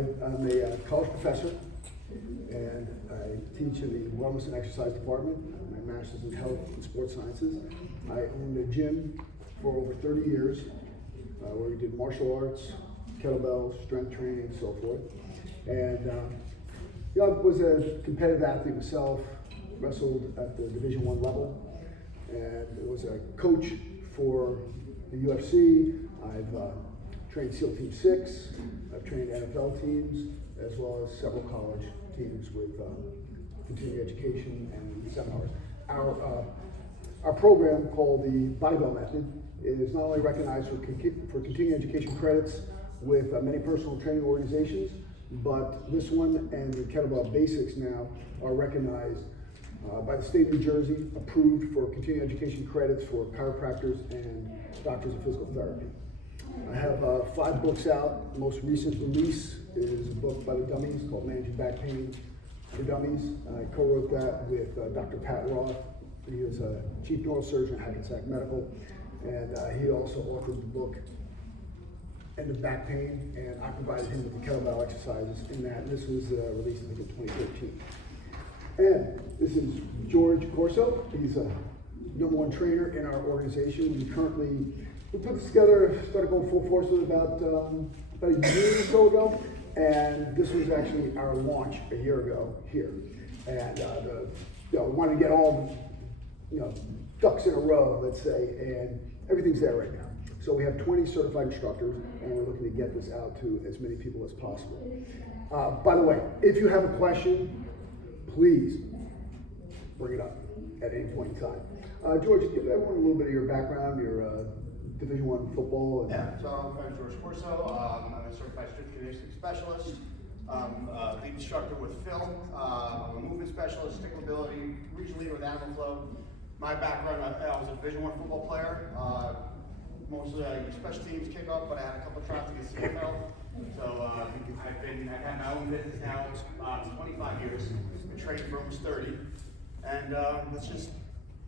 I'm a college professor, and I teach in the Wellness and Exercise Department. My master's in Health and Sports Sciences. I owned a gym for over 30 years, where we did martial arts, kettlebells, strength training, and so forth. And I was a competitive athlete myself, wrestled at the Division I level, and was a coach for the UFC. I've trained SEAL Team 6, I've trained NFL teams, as well as several college teams with continuing education and seminars. Our program, called the Barbell Method, is not only recognized for continuing education credits with many personal training organizations, but this one and the Kettlebell Basics now are recognized by the state of New Jersey, approved for continuing education credits for chiropractors and doctors of physical therapy. I have 5 books out. The most recent release is a book by the Dummies called Managing Back Pain for Dummies. I co-wrote that with Dr. Pat Roth. He is a chief neurosurgeon at Hackensack Medical, and he also authored the book End of Back Pain, and I provided him with the kettlebell exercises in that. This was released, I think, in 2013. And this is George Corso. He's a #1 trainer in our organization. We put this together, started going full force with about a year or so ago, and this was actually our launch a year ago here. And we wanted to get all ducks in a row, let's say, and everything's there right now. So we have 20 certified instructors, and we're looking to get this out to as many people as possible. By the way, if you have a question, please bring it up at any point in time. George, give everyone a little bit of your background, your Division I football. Yeah, so I'm George Corso. I'm a certified strength conditioning specialist. I'm a lead instructor with Phil. I'm a movement specialist, stick mobility, regional leader with Animal Flow. My background, I was a Division I football player. Mostly special teams kickoff, but I had a couple of tries to get CFL. So I've had my own business now 25 years. Been training for almost 30. And let's just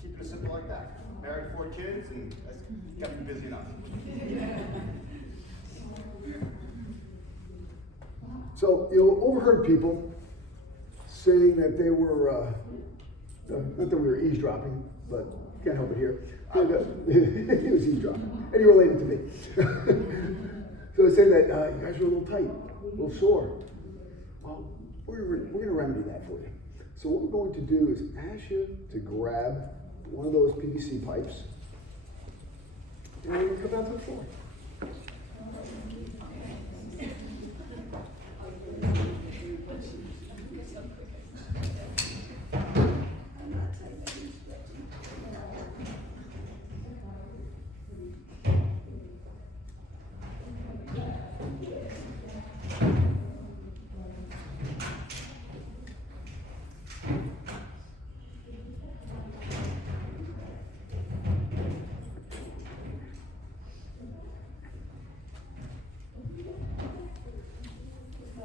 keep it as simple like that. Married 4 kids, and that's kept me busy enough. So you overheard people saying that they were, not that we were eavesdropping, but can't help it here. He was eavesdropping, and he related to me. So they say that you guys are a little tight, a little sore. Well, we're going to remedy that for you. So what we're going to do is ask you to grab one of those PVC pipes, and we're going to come down to the floor.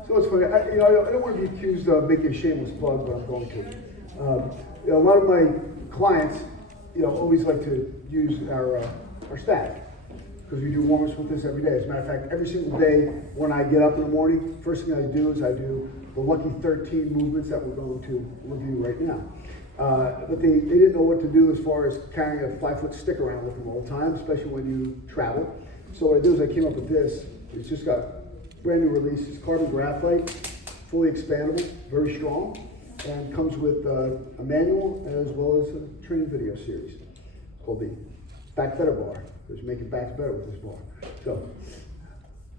So it's funny, I don't want to be accused of making a shameless plug, but I'm going to. A lot of my clients, always like to use our staff, because we do warm-ups with this every day. As a matter of fact, every single day when I get up in the morning, first thing I do is I do the lucky 13 movements that we're going to review right now. But they didn't know what to do as far as carrying a 5-foot stick around with them all the time, especially when you travel. So what I do is I came up with this. It's just got brand new release. It's carbon graphite, fully expandable, very strong, and comes with a manual as well as a training video series called the Back Better Bar, because you make your back better with this bar. So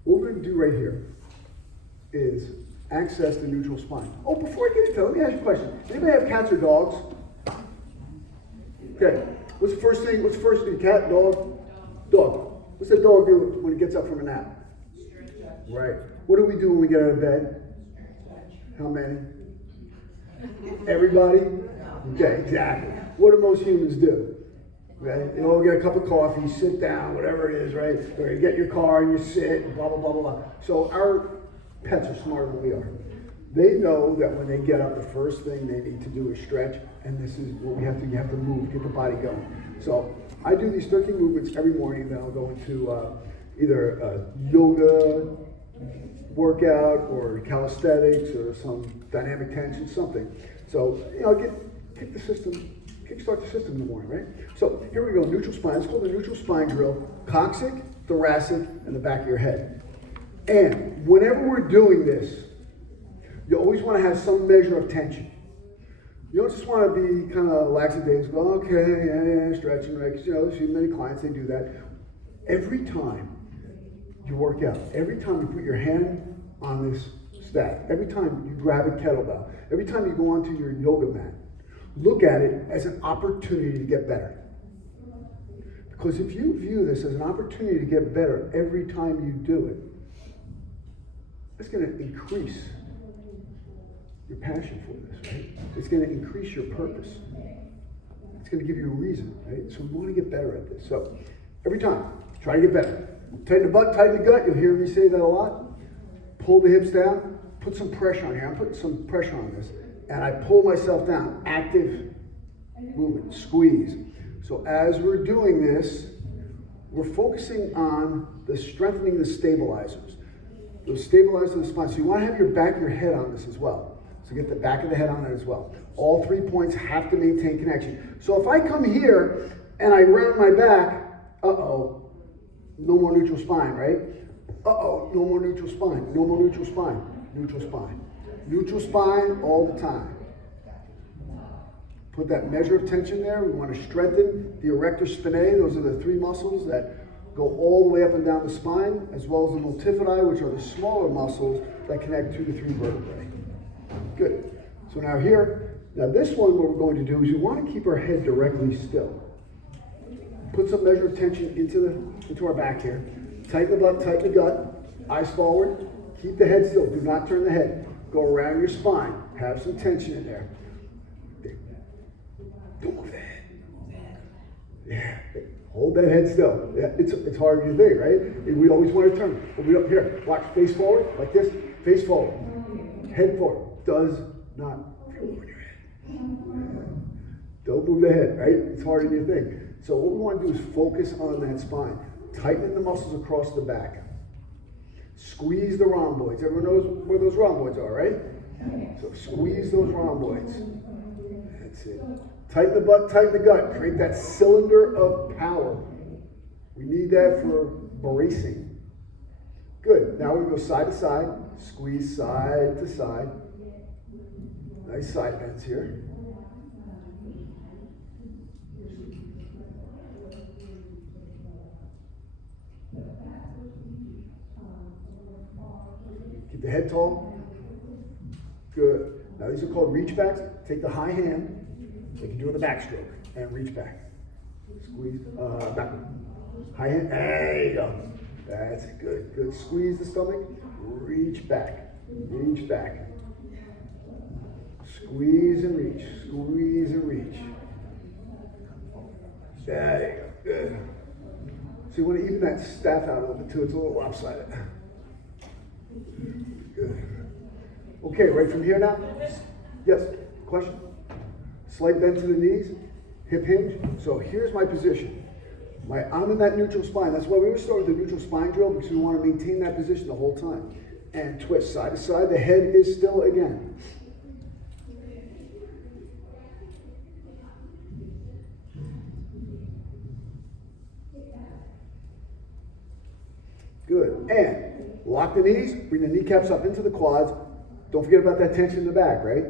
what we're going to do right here is access the neutral spine. Oh, before I get into it, let me ask you a question. Anybody have cats or dogs? Okay. What's the first thing? Cat, dog? Dog. What's that dog do when it gets up from a nap? Right. What do we do when we get out of bed? How many? Everybody? Okay, exactly. What do most humans do? Right? You all get a cup of coffee, sit down, whatever it is, right? Or you get your car and you sit, blah, blah, blah, blah, blah. So our pets are smarter than we are. They know that when they get up, the first thing they need to do is stretch, and this is what you have to move, get the body going. So I do these 13 movements every morning, then I'll go into either yoga, workout or calisthenics or some dynamic tension, something. So, kickstart the system in the morning, right? So here we go, neutral spine. It's called the neutral spine drill. Coccyx, thoracic, and the back of your head. And whenever we're doing this, you always want to have some measure of tension. You don't just want to be kind of lackadaisical, go, okay, yeah, stretching, right? Because, there's many clients, they do that. Every time you work out, every time you put your hand on this stack, every time you grab a kettlebell, every time you go onto your yoga mat, look at it as an opportunity to get better. Because if you view this as an opportunity to get better every time you do it, it's going to increase your passion for this, right? It's going to increase your purpose. It's going to give you a reason, right? So we want to get better at this. So every time, try to get better. Tighten the butt, tighten the gut. You'll hear me say that a lot. Pull the hips down. Put some pressure on here. I'm putting some pressure on this. And I pull myself down. Active movement. Squeeze. So as we're doing this, we're focusing on the strengthening the stabilizers. Those stabilizers of the spine. So you want to have your back of your head on this as well. So get the back of the head on it as well. All 3 points have to maintain connection. So if I come here and I round my back, no more neutral spine, right? No more neutral spine. No more neutral spine. Neutral spine. Neutral spine all the time. Put that measure of tension there. We want to strengthen the erector spinae. Those are the 3 muscles that go all the way up and down the spine, as well as the multifidi, which are the smaller muscles that connect 2 to 3 vertebrae. Good. So now this one, what we're going to do is we want to keep our head directly still. Put some measure of tension into our back here. Tighten the butt, tighten the gut, eyes forward. Keep the head still. Do not turn the head. Go around your spine. Have some tension in there. Don't move the head. Yeah. Hold that head still. Yeah, it's hard to think, right? We always want to turn. We'll be up here. Watch. Face forward, like this. Face forward. Head forward. Does not move your head. Don't move the head, right? It's harder than you think. So what we want to do is focus on that spine. Tighten the muscles across the back. Squeeze the rhomboids. Everyone knows where those rhomboids are, right? So squeeze those rhomboids. That's it. Tighten the butt, tighten the gut. Create that cylinder of power. We need that for bracing. Good. Now we go side to side. Squeeze side to side. Nice side bends here. Keep the head tall. Good. Now these are called reach backs. Take the high hand, like you do in the backstroke, and reach back. Squeeze, backward. High hand, there you go. That's good. Good. Squeeze the stomach, reach back, reach back. Squeeze and reach, squeeze and reach. There you go. Good. So you want to even that staff out a little bit too. It's a little lopsided. Good. Okay, right from here now? Yes, question? Slight bend to the knees, hip hinge. So here's my position. I'm in that neutral spine. That's why we always start with the neutral spine drill, because we want to maintain that position the whole time. And twist side to side. The head is still again. Good. And lock the knees, bring the kneecaps up into the quads. Don't forget about that tension in the back, right?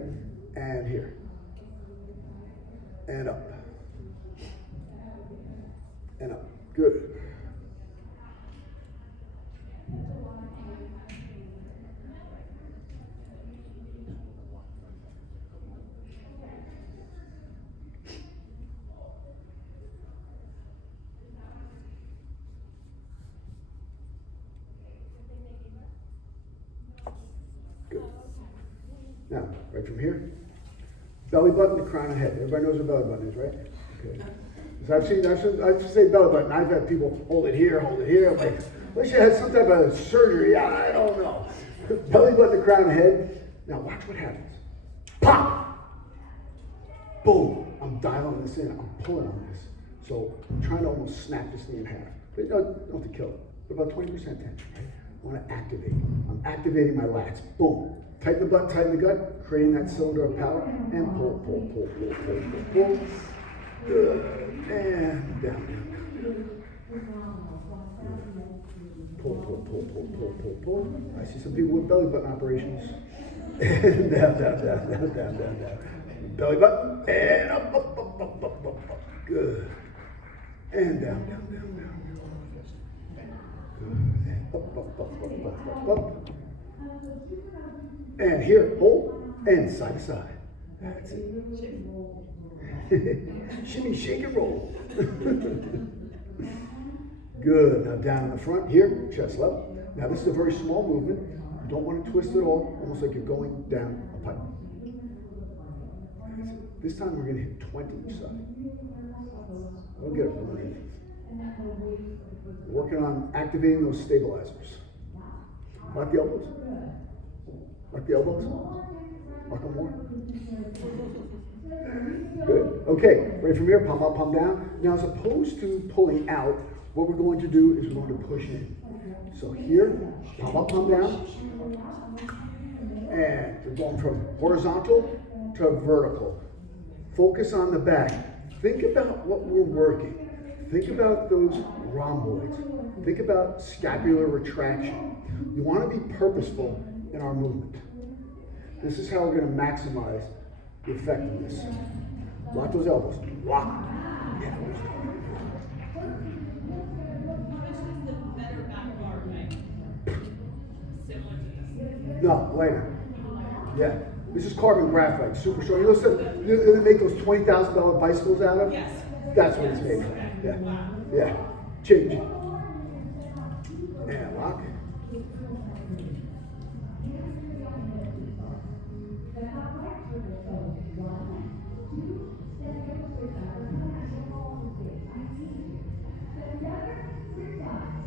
And here. And up. And up. Good. Good. Now, right from here, belly button to crown of head. Everybody knows what belly button is, right? Okay. So I've say belly button. I've had people hold it here. I'm like, unless you had some type of surgery, I don't know. Belly button to crown of head. Now watch what happens. Pop! Boom! I'm dialing this in. I'm pulling on this. So I'm trying to almost snap this knee in half. But you don't have to kill it. But about 20% tension, right? I want to activate. I'm activating my lats. Boom. Tighten the butt, tighten the gut, creating that cylinder of power, and pull, pull, pull, pull, pull, pull, pull. Good. And down, down, down. Pull, pull, pull, pull, pull, pull, pull. I see some people with belly button operations. And down, down, down, down, down, down, down. Belly button, and up, up, up, up, up, up, up. Good. And down, down, down, down. Good. And up, up, up, up, up, up, up. And here, hold, and side to side. That's it. Shimmy, shake, and roll. Good. Now down in the front here, chest level. Now this is a very small movement. You don't want to twist at all, almost like you're going down a pipe. This time we're going to hit 20 each side. I'll get it running. Working on activating those stabilizers. Lock the elbows. Lock the elbows. Lock them more. Good. Okay, right from here, palm up, palm down. Now as opposed to pulling out, what we're going to do is we're going to push in. So here, palm up, palm down. And we're going from horizontal to vertical. Focus on the back. Think about what we're working. Think about those rhomboids. Think about scapular retraction. You want to be purposeful in our movement. This is how we're going to maximize the effectiveness. Lock those elbows. Lock. Yeah. No, later. Yeah. This is carbon graphite, super strong. You listen, they make those $20,000 bicycles out of? Yes. That's what it's made from. Yeah. Yeah. Change. And lock.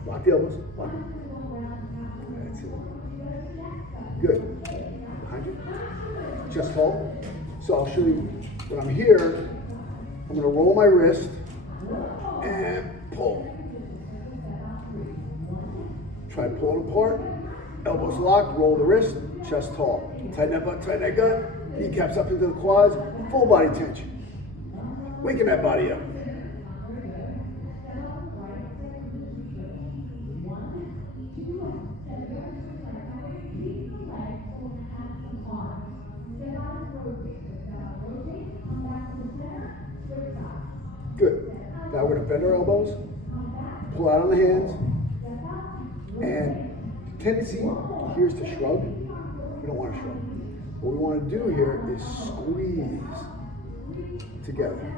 Lock the elbows. Lock them. That's it. Good. Behind you. Chest tall. So I'll show you when I'm here. I'm going to roll my wrist and pull. Try pulling apart. Elbows locked. Roll the wrist. Chest tall. Tighten that butt. Tighten that gut. Kneecaps up into the quads. Full body tension. Waking that body up. Good. Now we're going to bend our elbows, pull out on the hands, and the tendency here is to shrug. We don't want to shrug. What we want to do here is squeeze together.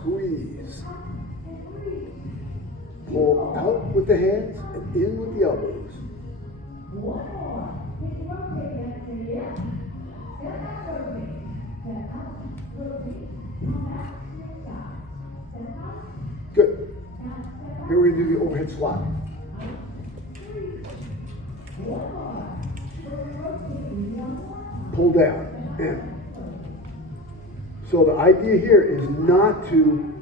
Squeeze. Pull out with the hands and in with the elbows. Good. Here we're going to do the overhead squat. Pull down. In. So the idea here is not to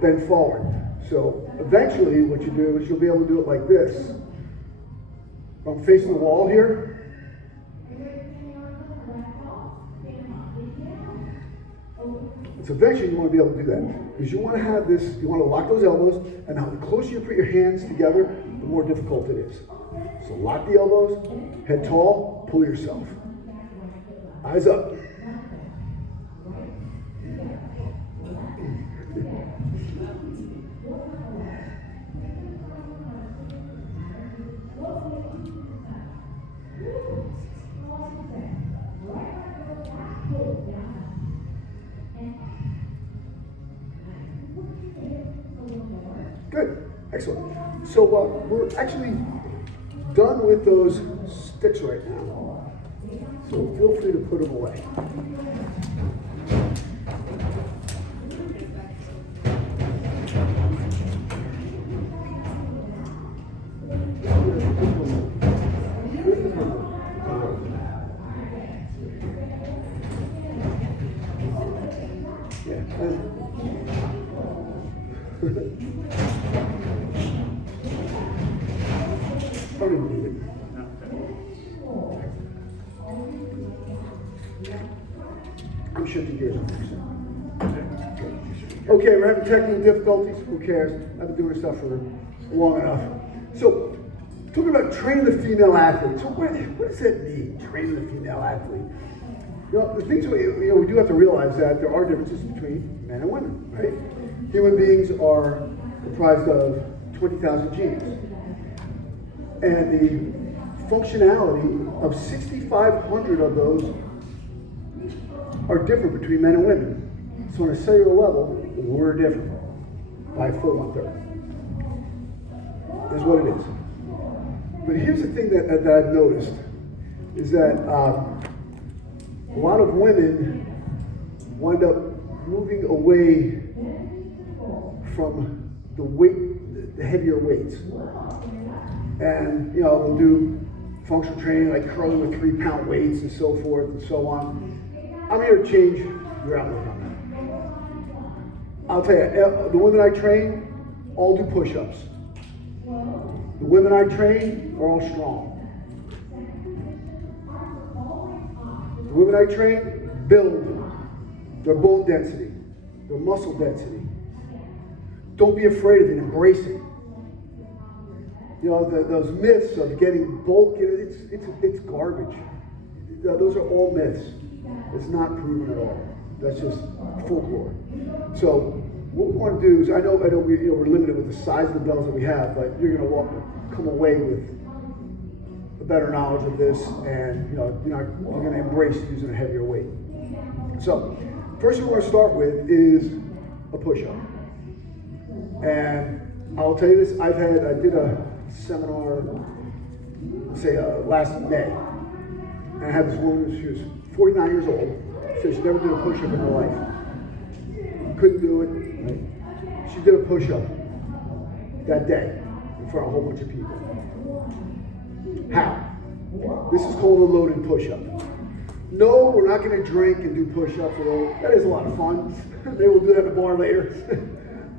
bend forward. So eventually what you do is you'll be able to do it like this. I'm facing the wall here. So eventually you want to be able to do that. Because you want to have this, you want to lock those elbows, and now the closer you put your hands together, the more difficult it is. So lock the elbows, head tall, pull yourself. Eyes up. Good, excellent. So we're actually done with those sticks right now. So feel free to put them away. Don't even need it. me shift the gears on this. Okay, we're having technical difficulties. Who cares? I've been doing this stuff for long enough. So, talking about training the female athlete. So, what does that mean, training the female athlete? You know, the things we do have to realize that there are differences between men and women, right? Human beings are comprised of 20,000 genes. And the functionality of 6,500 of those are different between men and women. So on a cellular level, we're different by a full 1/3. Is what it is. But here's the thing that I've noticed is that a lot of women wind up moving away from the heavier weights. And, you know, they'll do functional training like curling with 3-pound weights and so forth and so on. I'm here to change your outlook on that. I'll tell you, the women I train all do push-ups. The women I train are all strong. The women I train build their bone density, their muscle density. Don't be afraid of it, embrace it. You know, those myths of getting bulk, it's garbage. Those are all myths. It's not proven at all. That's just folklore. So what we want to do is, I know we're limited with the size of the bells that we have, but you're going to come away with a better knowledge of this, and you're going to embrace using a heavier weight. So first thing we're going to start with is a push-up. And I'll tell you this, I did a seminar, last May, and I had this woman, she was 49 years old, so she never did a push-up in her life. Couldn't do it, right? She did a push-up that day in front of a whole bunch of people. How? This is called a loaded push-up. No, we're not going to drink and do push-ups, although that is a lot of fun. Maybe we'll do that in the bar later.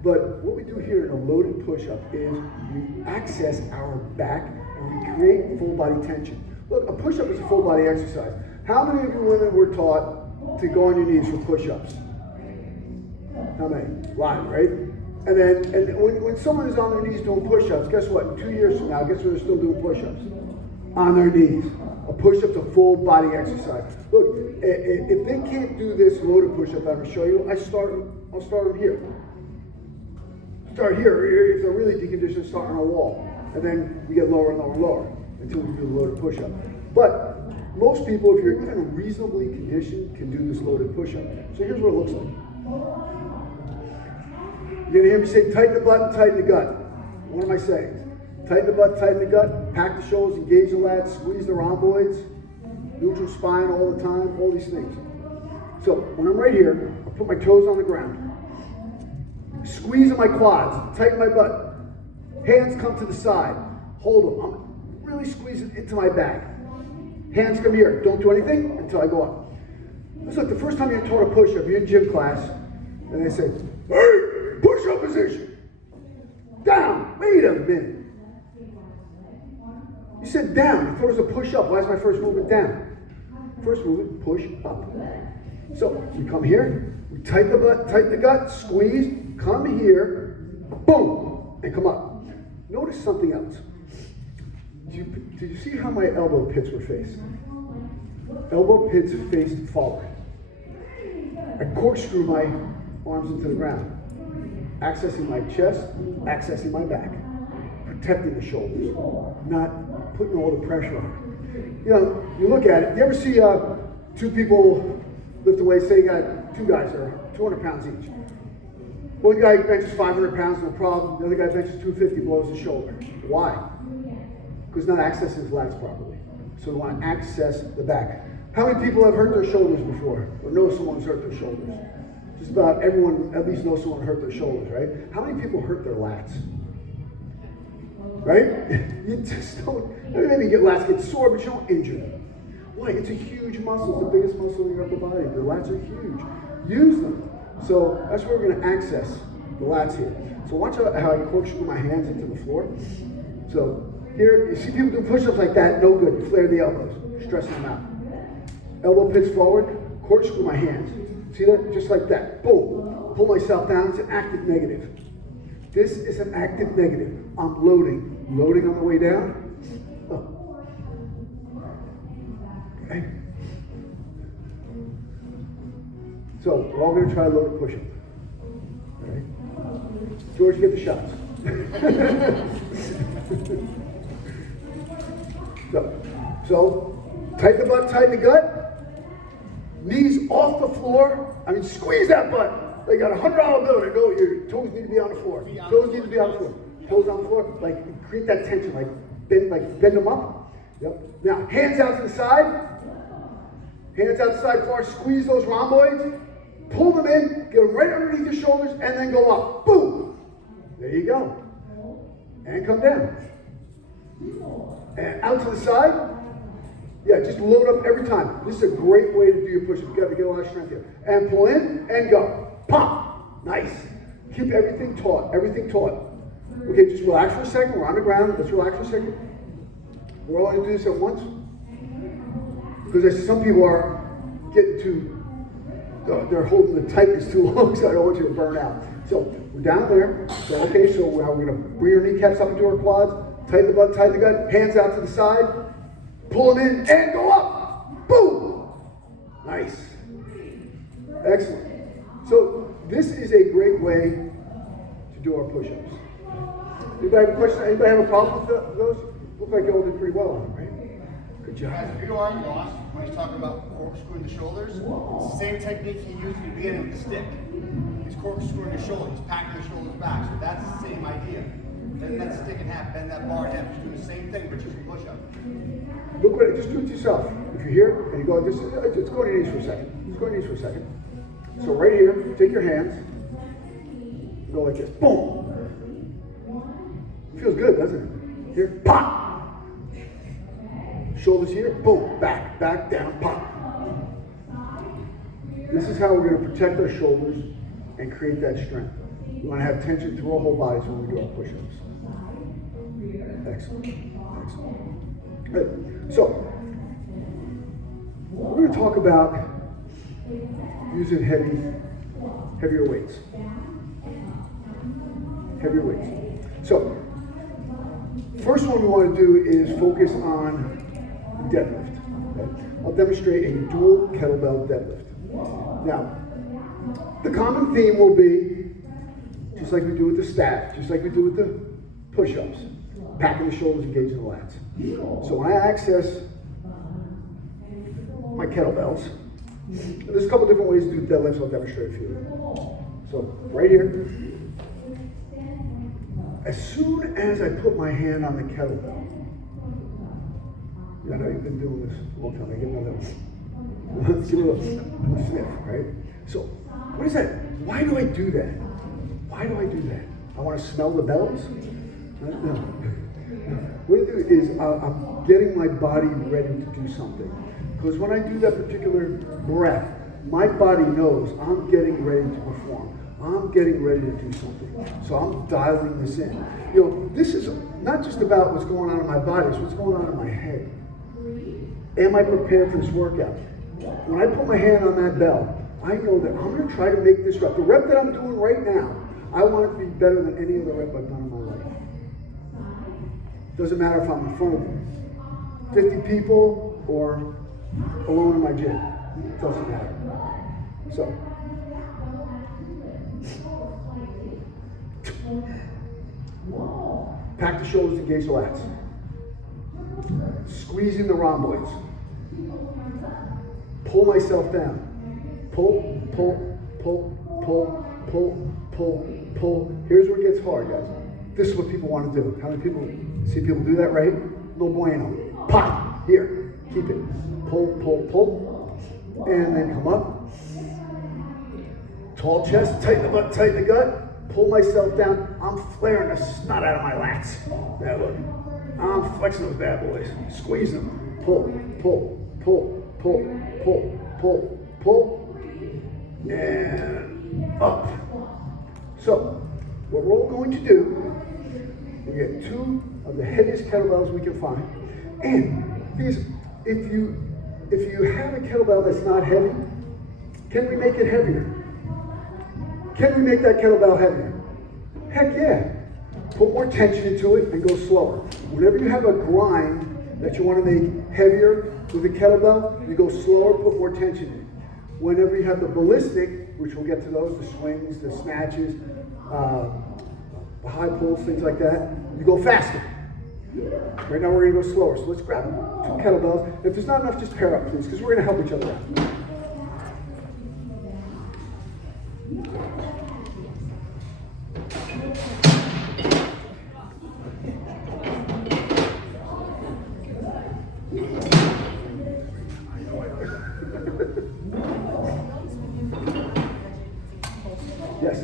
But what we do here in a loaded push-up is we access our back and we create full body tension. Look, a push-up is a full body exercise. How many of you women were taught to go on your knees for push-ups? How many? A lot, right? And when someone is on their knees doing push-ups, guess what? 2 years from now, guess what they're still doing push-ups? On their knees. A push-up's a full body exercise. Look, if they can't do this loaded push-up I'm going to show you, I'll start them here. Start here. If they're really deconditioned, start on a wall. And then we get lower and lower and lower until we do the loaded push-up. But most people, if you're even reasonably conditioned, can do this loaded push-up. So here's what it looks like. You're going to hear me say, tighten the butt and tighten the gut. What am I saying? Tighten the butt, tighten the gut, pack the shoulders, engage the lats, squeeze the rhomboids, neutral spine all the time, all these things. So when I'm right here, I put my toes on the ground. Squeeze in my quads, tighten my butt. Hands come to the side. Hold them. I'm really squeezing into my back. Hands come here. Don't do anything until I go up. It's like the first time you're taught a push-up, you're in gym class, and they say, hey, push-up position. Down. Wait a minute. You said down. I thought it was a push-up. Why is my first movement down? First movement, push up. So we come here, we tighten the butt, tighten the gut, squeeze, come here, boom, and come up. Notice something else. Did you see how my elbow pits were faced? Elbow pits faced forward. I corkscrew my arms into the ground, accessing my chest, accessing my back, protecting the shoulders, not putting all the pressure on. You know, you look at it, you ever see two people lift weights, say you got two guys that are 200 pounds each. One guy benches 500 pounds, no problem. The other guy benches 250, blows his shoulder. Why? Because not accessing his lats properly. So we want to access the back. How many people have hurt their shoulders before? Or know someone's hurt their shoulders? Just about everyone at least knows someone hurt their shoulders, right? How many people hurt their lats? Right? You just don't, maybe you get lats get sore, but you don't injure them. Why? It's a huge muscle. It's the biggest muscle in your upper body. The lats are huge. Use them. So that's where we're going to access the lats here. So watch how I corkscrew my hands into the floor. So here, you see people do push-ups like that, no good. Flare the elbows, stressing them out. Elbow pits forward, corkscrew my hands. See that? Just like that. Boom. Pull myself down. It's an active negative. This is an active negative. I'm loading. Loading on the way down. Oh. Okay. So we're all going to try a loaded push-up. Okay. George, get the shots. So, tighten the butt, tighten the gut. Knees off the floor. I mean, squeeze that butt. Like got a $100 bill. I know your toes need to be on the floor. Toes need to be on the floor. Toes on the floor. Like create that tension. Like bend them up. Yep. Now, hands out to the side. Hands out to the side far. Squeeze those rhomboids. Pull them in. Get them right underneath the shoulders, and then go up. Boom. There you go. And come down. And out to the side. Yeah, just load up every time. This is a great way to do your push-ups. You got to get a lot of strength here. And pull in and go. Pump. Nice. Keep everything taut. Everything taut. Okay, just relax for a second. We're on the ground. Let's relax for a second. We're all going to do this at once. Because some people are getting too, they're holding the tightness too long, so I don't want you to burn out. So we're down there. So okay, so now we're going to bring our kneecaps up into our quads. Tighten the butt, tighten the gut. Hands out to the side. Pull them in and go up. Boom. Nice. Excellent. So this is a great way to do our push-ups. Anybody have a question? Anybody have a problem with those? Look like you all did pretty well, right? Good job. Guys, if you aren't lost, when he's talking about corkscrewing the shoulders, it's the same technique he used in the beginning with the stick. He's corkscrewing the shoulders, he's packing the shoulders back. So that's the same idea. Bend that stick in half, bend that bar in half. Just do the same thing, but just a push-up. Look what just do it to yourself. If you're here and you go, just go on your knees for a second. Just go on your knees for a second. So right here, take your hands, go like this. Boom. Feels good, doesn't it? Here, pop. Shoulders here, boom, back, down, pop. This is how we're going to protect our shoulders and create that strength. We want to have tension through our whole bodies when we do our push-ups. Excellent. Excellent. Good. So, we're going to talk about using heavier weights. Heavier weights. So, first one we want to do is focus on deadlift. Okay? I'll demonstrate a dual kettlebell deadlift. Now, the common theme will be, just like we do with the stack, just like we do with the push-ups, packing the shoulders, engaging the lats. So when I access my kettlebells, there's a couple different ways to do deadlifts. I'll demonstrate a few. So right here, as soon as I put my hand on the kettlebell, I know you've been doing this a long time. I get another one. Let's give it a little sniff, right? So what is that? Why do I do that? Why do I do that? I want to smell the bells? No. What I do is I'm getting my body ready to do something. Because when I do that particular breath, my body knows I'm getting ready to perform. I'm getting ready to do something. So I'm dialing this in. You know, this is not just about what's going on in my body, it's what's going on in my head. Am I prepared for this workout? When I put my hand on that bell, I know that I'm going to try to make this rep. The rep that I'm doing right now, I want it to be better than any other rep I've done in my life. Doesn't matter if I'm in front of 50 people or alone in my gym. It doesn't matter. So, pack the shoulders, engage the lats. Squeezing the rhomboids. Pull myself down. Pull, pull, pull, pull, pull, pull, pull. Here's where it gets hard, guys. This is what people want to do. How many people see people do that, right? No bueno. Pop. Here. Keep it. Pull, pull, pull. And then come up. Tall chest. Tighten the butt, tighten the gut. Pull myself down. I'm flaring the snot out of my lats. Yeah, look. I'm flexing those bad boys. Squeeze them. Pull, pull, pull, pull, pull, pull, pull. And up. So, what we're all going to do, we get 2 of the heaviest kettlebells we can find. And if you have a kettlebell that's not heavy, Can we make it heavier? Can we make that kettlebell heavier? Heck yeah. Put more tension into it and go slower. Whenever you have a grind that you want to make heavier with a kettlebell, you go slower, put more tension in. Whenever you have the ballistic, which we'll get to those, the swings, the snatches, the high pulls, things like that, you go faster. Right now we're going to go slower. So let's grab 2 kettlebells. If there's not enough, just pair up, please, because we're going to help each other out. Yes.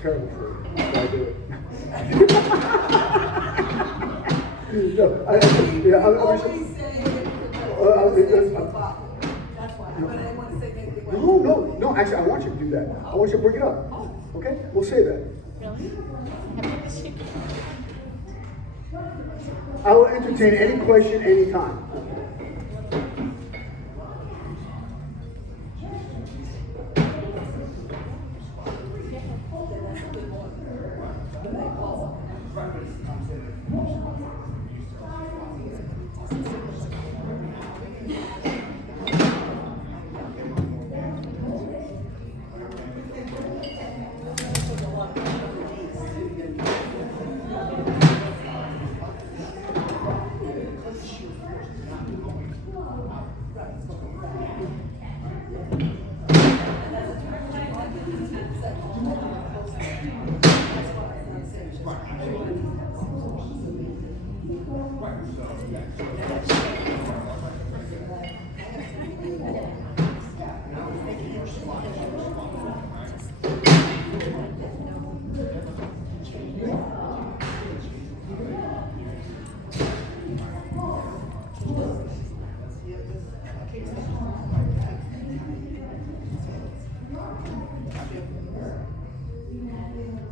Terrible for you. I do it. No, I always say that's why. But I want to say anything. No. Actually, I want you to do that. I want you to bring it up. Okay? We'll say that. I will entertain any question anytime.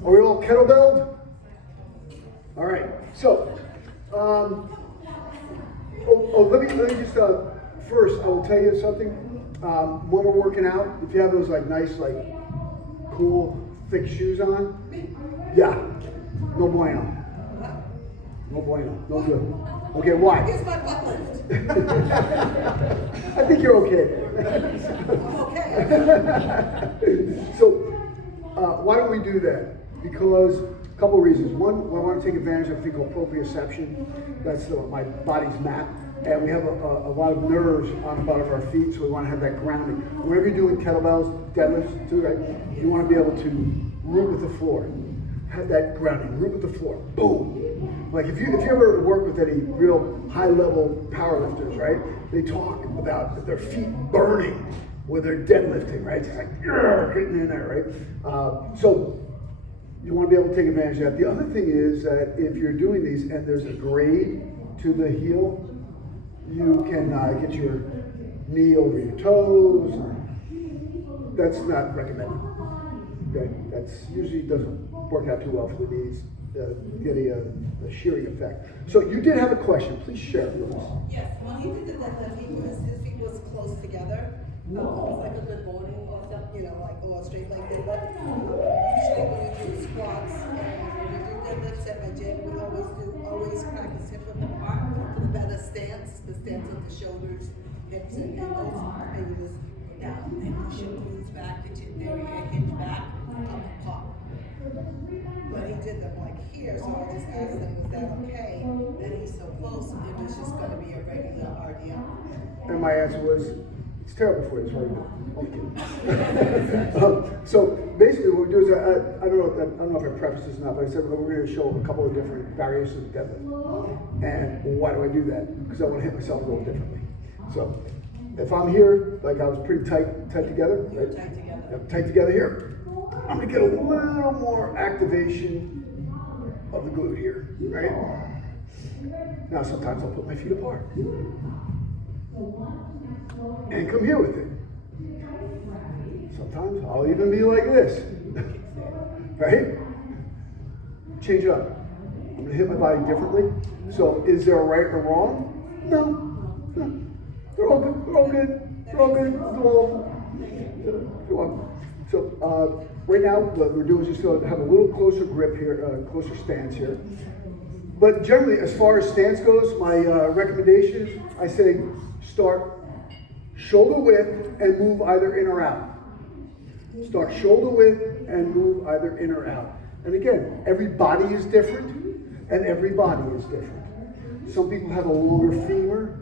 Are we all kettlebelled? All right. So, let me just first. I will tell you something. When we're working out, if you have those like nice, like cool, thick shoes on, yeah, no bueno. No bueno. No good. Okay, why? Here's my butt lift. I think you're okay. I'm okay. So, why don't we do that? Because a couple of reasons. One, I want to take advantage of a thing called proprioception. That's my body's map. And we have a lot of nerves on the bottom of our feet, so we want to have that grounding. Whenever you're doing kettlebells, deadlifts too, right? You want to be able to root with the floor. Have that grounding, root with the floor. Boom! Like if you ever work with any real high-level powerlifters, right? They talk about their feet burning when they're deadlifting, right? It's like, hitting in there, right? So you want to be able to take advantage of that. The other thing is that if you're doing these and there's a grade to the heel, you can get your knee over your toes. That's not recommended. Okay, that's usually doesn't work out too well for the knees, getting a shearing effect. So you did have a question. Please share it with us. Yes, when he did the deadlift, his feet was close together, almost like a good morning or something, like or straight leg deadlift. Usually when you do squats and when you do deadlifts at my gym, we always practice hip width apart for the better stance. The stance of the shoulders, hips, and ankles, and you just go down and push your glutes back, the chin area, hinge back, up and pop. But he did them like here, so I just asked him, was that okay? And he's so close, it was just going to be a regular RDL. And my answer was, it's terrible for you. It's hard to do. So basically, what we do is I don't know if I prefaced this or not, but I said we're going to show a couple of different variations of deadlift. And why do I do that? Because I want to hit myself a little differently. So if I'm here, like I was pretty tight together, right? Tight together. Yep, tight together here. I'm going to get a little more activation of the glute here, right? Now sometimes I'll put my feet apart and come here with it. Sometimes I'll even be like this, right? change it up. I'm gonna hit my body differently. So is there a right or wrong? No. They're all good. They're all good. They're all good. They're all. So right now, what we're doing is just to have a little closer grip here, closer stance here. But generally, as far as stance goes, my recommendation is I say start shoulder width and move either in or out. Start shoulder width and move either in or out. And again, every body is different and every body is different. Some people have a longer femur,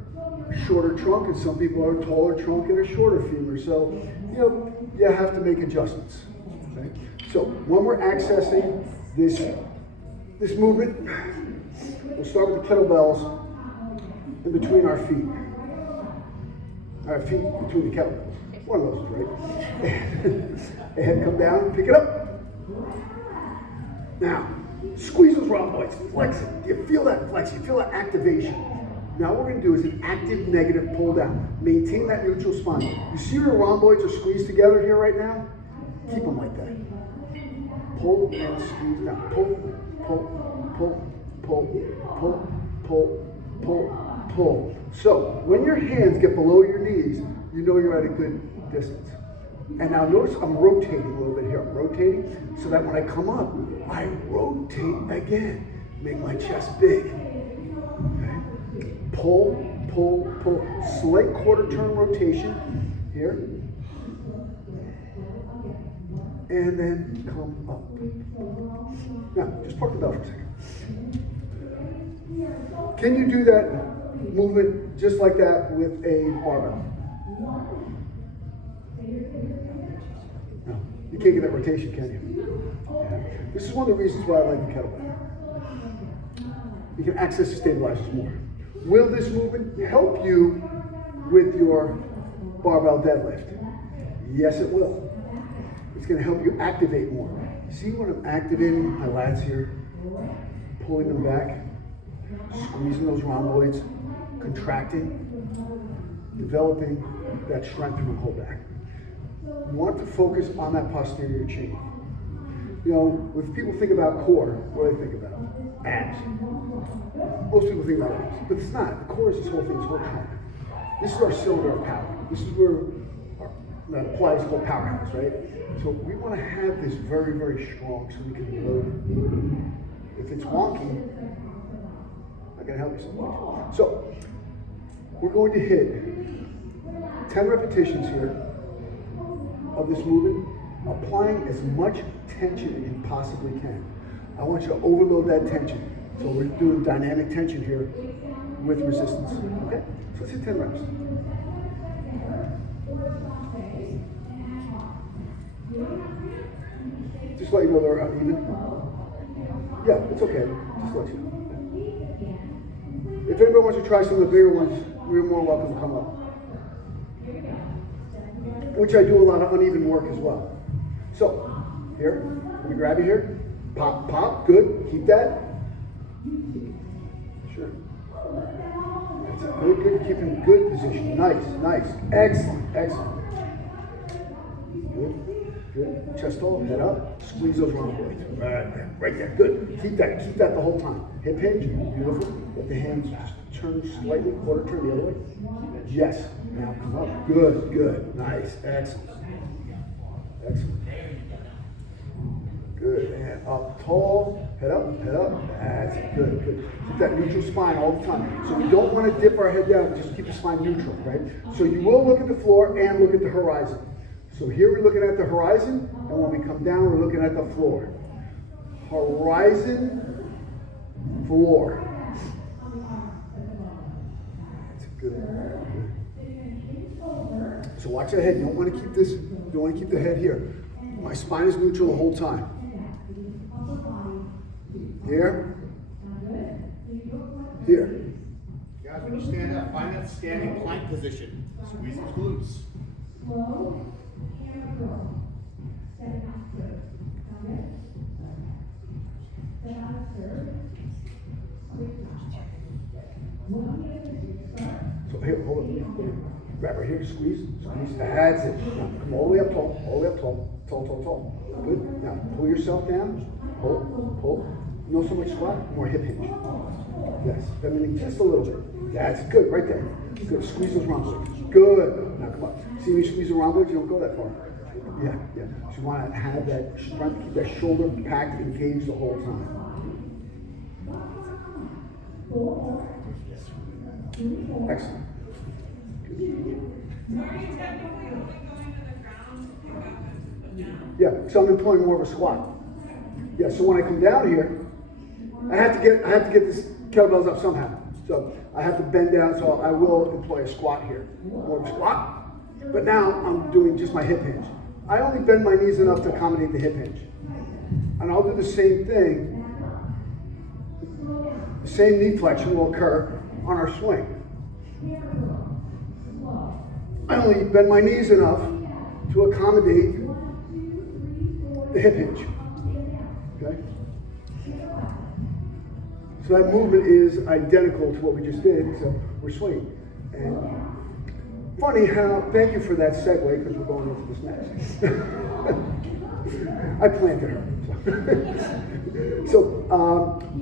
shorter trunk, and some people are a taller trunk and a shorter femur. So, you have to make adjustments. Okay? So when we're accessing this movement, we'll start with the kettlebells in between our feet. Our feet between the kettlebells. One of those is right. And come down, pick it up. Now, squeeze those rhomboids, flex it. You feel that flex, you feel that activation. Now what we're going to do is an active negative pull down. Maintain that neutral spine. You see your rhomboids are squeezed together here right now? Keep them like that. Pull and squeeze down. Pull, pull, pull, pull, pull, pull, pull, pull. So when your hands get below your knees, you know you're at a good distance. And now notice I'm rotating a little bit here. I'm rotating so that when I come up, I rotate again. Make my chest big. Okay? Pull, pull, pull. Slight quarter turn rotation here. And then come up. Now, just park the bell for a second. Can you do that movement just like that with a barbell? No, you can't get that rotation, can you? Yeah. This is one of the reasons why I like the kettlebell. You can access the stabilizers more. Will this movement help you with your barbell deadlift? Yes, it will. It's going to help you activate more. See when I'm activating my lats here, pulling them back, squeezing those rhomboids, contracting, developing that strength from a pullback. You want to focus on that posterior chain. When people think about core, what do they think about? Abs. Most people think about abs, but it's not. The core is this whole thing, this whole trunk. This is our cylinder of power. This is where that applies the whole powerhouse, right? So we want to have this very, very strong so we can load it. If it's wonky, not going to help you so much. So we're going to hit 10 repetitions here of this movement, applying as much tension as you possibly can. I want you to overload that tension. So we're doing dynamic tension here with resistance. Okay? So let's hit 10 reps. Just let you know they're uneven. Yeah, it's okay. Just let you know. If anybody wants to try some of the bigger ones, you're more welcome to come up. Which I do a lot of uneven work as well. So, here, let me grab you here. Pop, pop, good. Keep that. Sure. That's it. Good, good. Keep in good position. Nice, nice. Excellent, excellent. Good, good. Chest hold, head up. Squeeze those rhomboids. Right there. Good. Keep that the whole time. Hip hinge. Beautiful. Let the hands just turn slightly, quarter turn the other way. Yes. Now come up. Good, good. Nice. Excellent. Excellent. Good. And up tall. Head up, head up. That's good, good. Keep that neutral spine all the time. So we don't want to dip our head down, just keep the spine neutral, right? So you will look at the floor and look at the horizon. So here we're looking at the horizon, and when we come down, we're looking at the floor. Horizon, floor. That's good. So watch the head. You don't want to keep this, you don't want to keep the head here. My spine is neutral the whole time. Here. Here. Guys, when you stand up, find that standing plank position. Squeeze those glutes. So here, hold on. Grab right here, squeeze, squeeze. That's it. Now come all the way up tall, all the way up tall. Tall, tall, tall. Good. Now pull yourself down. Pull, pull. No so much squat, more hip hinge. Yes, bend the knee just a little bit. That's good, right there. Good, squeeze those rhomboids. Good. Now come on. See me squeeze the rhomboids, you don't go that far. Yeah, yeah. So you want to have that strength, keep that shoulder packed, engaged the whole time. Excellent. Are you technically only going to the ground to pick up and put down? Yeah, so I'm employing more of a squat. Yeah, so when I come down here, I have to get this kettlebells up somehow. So I have to bend down, so I will employ a squat here. More of a squat. But now I'm doing just my hip hinge. I only bend my knees enough to accommodate the hip hinge. And I'll do the same thing. The same knee flexion will occur on our swing. I only bend my knees enough to accommodate the hip hinge. Okay? So that movement is identical to what we just did, so we're swinging. And funny how, thank you for that segue, because we're going into this next. I planted her. So,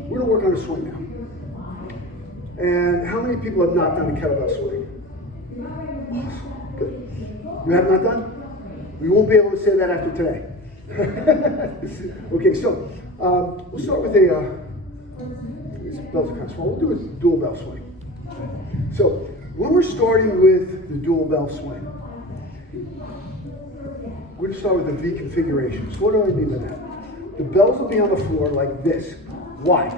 we're gonna work on a swing now. And how many people have not done a kettlebell swing? Awesome, good. You have not done? We won't be able to say that after today. Okay, so, we'll start with these bells are kind of small. We'll do a dual bell swing. So, when we're starting with the dual bell swing, we're going to start with the V configuration. So what do I mean by that? The bells will be on the floor like this. Why?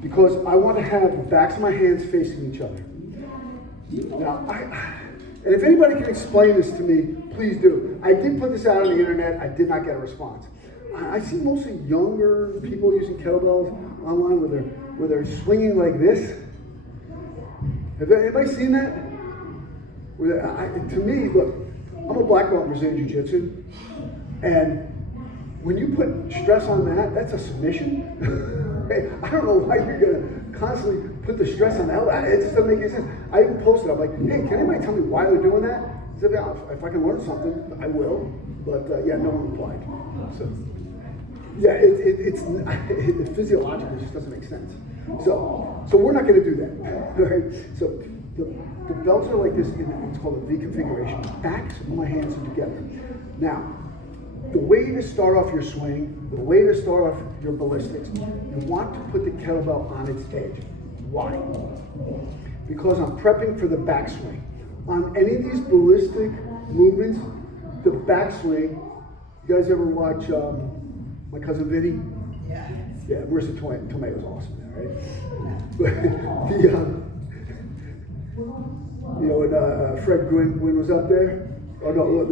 Because I want to have the backs of my hands facing each other. Now, and if anybody can explain this to me, please do. I did put this out on the internet. I did not get a response. I see mostly younger people using kettlebells online where they're swinging like this. Have anybody seen that? To me, look, I'm a black belt in Brazilian Jiu-Jitsu, and when you put stress on that, that's a submission. Hey, I don't know why you're gonna constantly put the stress on that. It just doesn't make any sense. I even posted, I'm like, hey, can anybody tell me why they're doing that? If I can learn something, I will. But yeah, no one replied. So yeah, it physiologically just doesn't make sense. So we're not going to do that. All right. So the belts are like this. It's called a V configuration. Backs of my hands are together. Now, the way to start off your swing, the way to start off your ballistics, you want to put the kettlebell on its edge. Why? Because I'm prepping for the backswing. On any of these ballistic movements, the backswing. You guys ever watch My Cousin Vinny? Yeah. Yeah, Marissa Tomei was awesome there, right? When Fred Gwynn was up there. Oh no,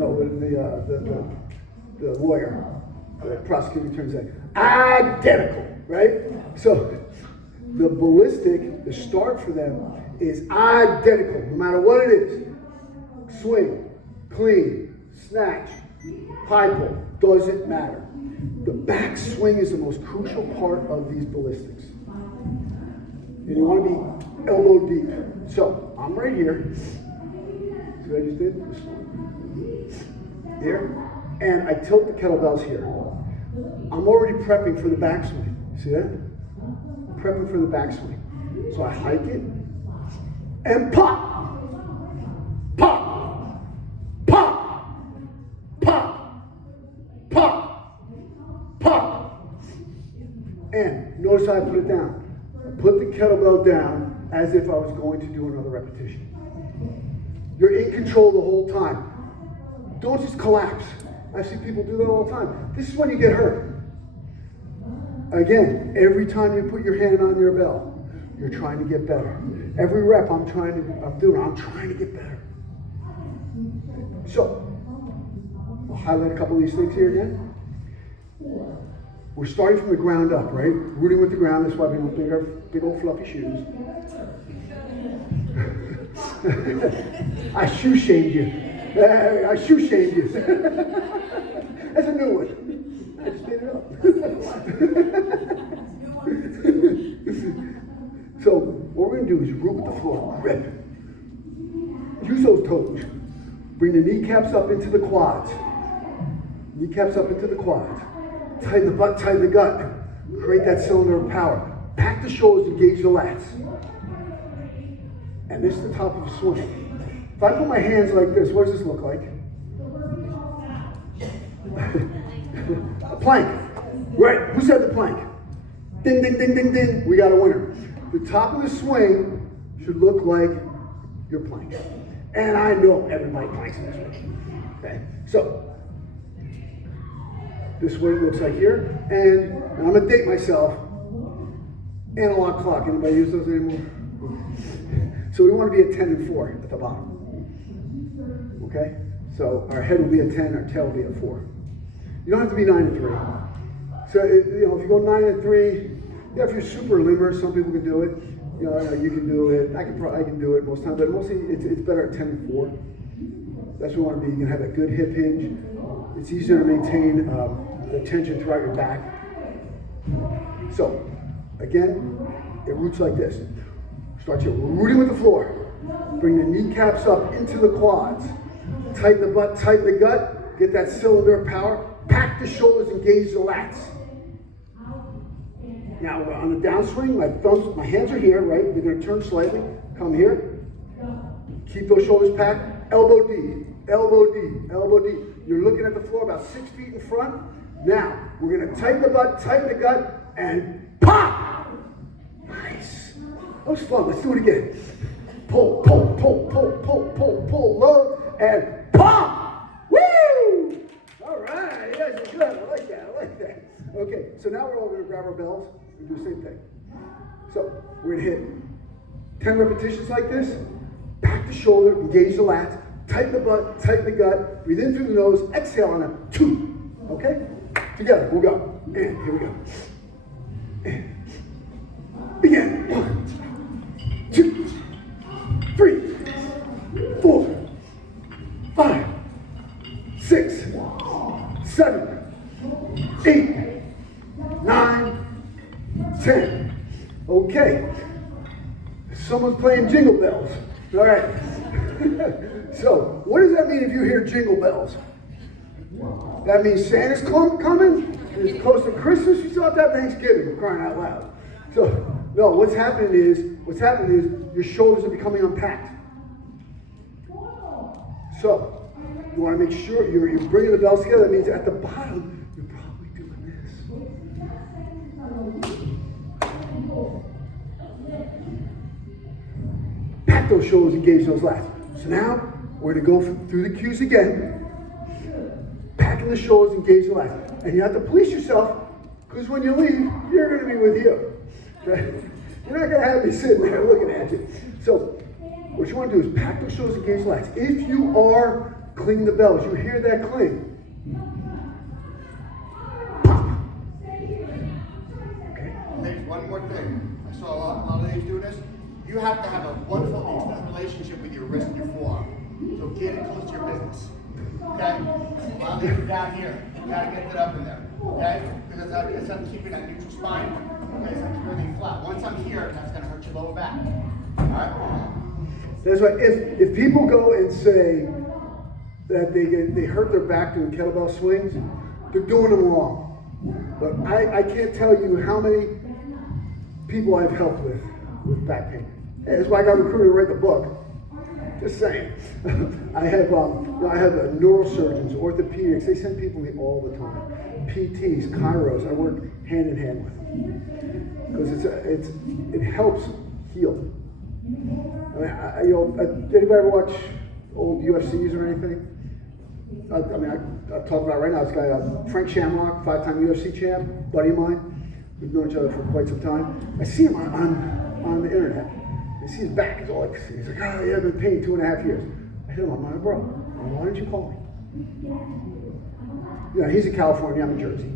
the lawyer, the prosecuting attorney said, identical, right? So the ballistic, the start for them is identical, no matter what it is. Swing, clean, snatch, high pull, doesn't matter. The back swing is the most crucial part of these ballistics. And you want to be elbow deep. So I'm right here. See what I just did? Here. And I tilt the kettlebells here. I'm already prepping for the backswing. See that? I'm prepping for the backswing. So I hike it and pop, pop, pop, pop, pop, pop. And notice how I put it down. I put the kettlebell down as if I was going to do another repetition. You're in control the whole time. Don't just collapse. I see people do that all the time. This is when you get hurt. Again, every time you put your hand on your bell, you're trying to get better. Every rep I'm trying to get better. So, I'll highlight a couple of these things here again. We're starting from the ground up, right? Rooting with the ground, that's why we want big old fluffy shoes. I shoe shamed you. I shoe shamed you. That's a new one. I just made it up. So what we're going to do is root with the floor. Rip. Use those toes. Bring the kneecaps up into the quads. Kneecaps up into the quads. Tighten the butt, tighten the gut. Create that cylinder of power. Pack the shoulders, engage the lats. And this is the top of a swing. If I put my hands like this, what does this look like? A plank. Right, who said the plank? Ding, ding, ding, ding, ding. We got a winner. The top of the swing should look like your plank. And I know everybody planks in this way. Okay, so this is what it looks like here. And I'm gonna date myself. Analog clock. Anybody use those anymore? So we want to be at 10 and 4 at the bottom. Okay? So our head will be at 10, our tail will be at 4. You don't have to be 9 and 3. So if you go 9 and 3, yeah, if you're super limber, some people can do it. You can do it. I can do it most times, but mostly it's better at 10 and 4. That's what we want to be. You can have a good hip hinge. It's easier to maintain the tension throughout your back. So again, it roots like this. Start your rooting with the floor. Bring the kneecaps up into the quads. Tighten the butt, tighten the gut. Get that cylinder of power. Pack the shoulders, engage the lats. Now on the downswing, my hands are here, right? They're going to turn slightly. Come here. Keep those shoulders packed. Elbow D, elbow D, elbow D. You're looking at the floor about 6 feet in front. Now we're going to tighten the butt, tighten the gut, and pop. Nice. That was fun. Let's do it again. Pull, pull, pull, pull, pull, pull, pull, low, and pop! Woo! All right, you guys are good. I like that. I like that. Okay, so now we're all going to grab our bells and do the same thing. So we're going to hit 10 repetitions like this. Pack the shoulder, engage the lats, tighten the butt, tighten the gut, breathe in through the nose, exhale on a 2. Okay? Together, we'll go. And here we go. And begin. 1, 2, 3, 4, 5, 6, 7, 8, 9, 10. Okay. Someone's playing Jingle Bells. All right. So, what does that mean if you hear Jingle Bells? That means Santa's coming. It's close to Christmas. You still have to have Thanksgiving. We're crying out loud. So, no, what's happening is your shoulders are becoming unpacked. So, you want to make sure you're bringing the bells together. That means at the bottom, you're probably doing this. Pack those shoulders, engage those lats. So now, we're going to go through the cues again. Packing the shoulders, engage the lats. And you have to police yourself, because when you leave, you're going to be with you. Okay? You're not going to have me sitting there looking at you. So, what you want to do is pack those shoulders, engage the lats. If you are clinging the bells, you hear that cling. Pop. Okay. Hey, one more thing. I saw a lot of ladies do this. You have to have a wonderful intimate relationship with your wrist and your forearm. So get it close to your business. Okay? A lot of ladies down here. You gotta get it up in there. Okay? Because I'm keeping that neutral spine. Okay, so I'm really flat. Once I'm here, that's gonna hurt your lower back. Alright? That's why if people go and say that they hurt their back doing kettlebell swings, they're doing them wrong. But I can't tell you how many people I've helped with back pain. Hey, that's why I got recruited to write the book. Just saying. I have neurosurgeons, orthopedics. They send people to me all the time. PTs, chiros. I work hand in hand with them because it helps heal. I mean, anybody ever watch old UFCs or anything? I'll talk about right now. This guy, Frank Shamrock, 5-time UFC champ, buddy of mine. We've known each other for quite some time. I see him on the internet. I see his back. He's all like, he's like, oh, yeah, I've been pain 2.5 years. I hit him. I'm like, bro, why didn't you call me? Yeah, he's in California. I'm in Jersey.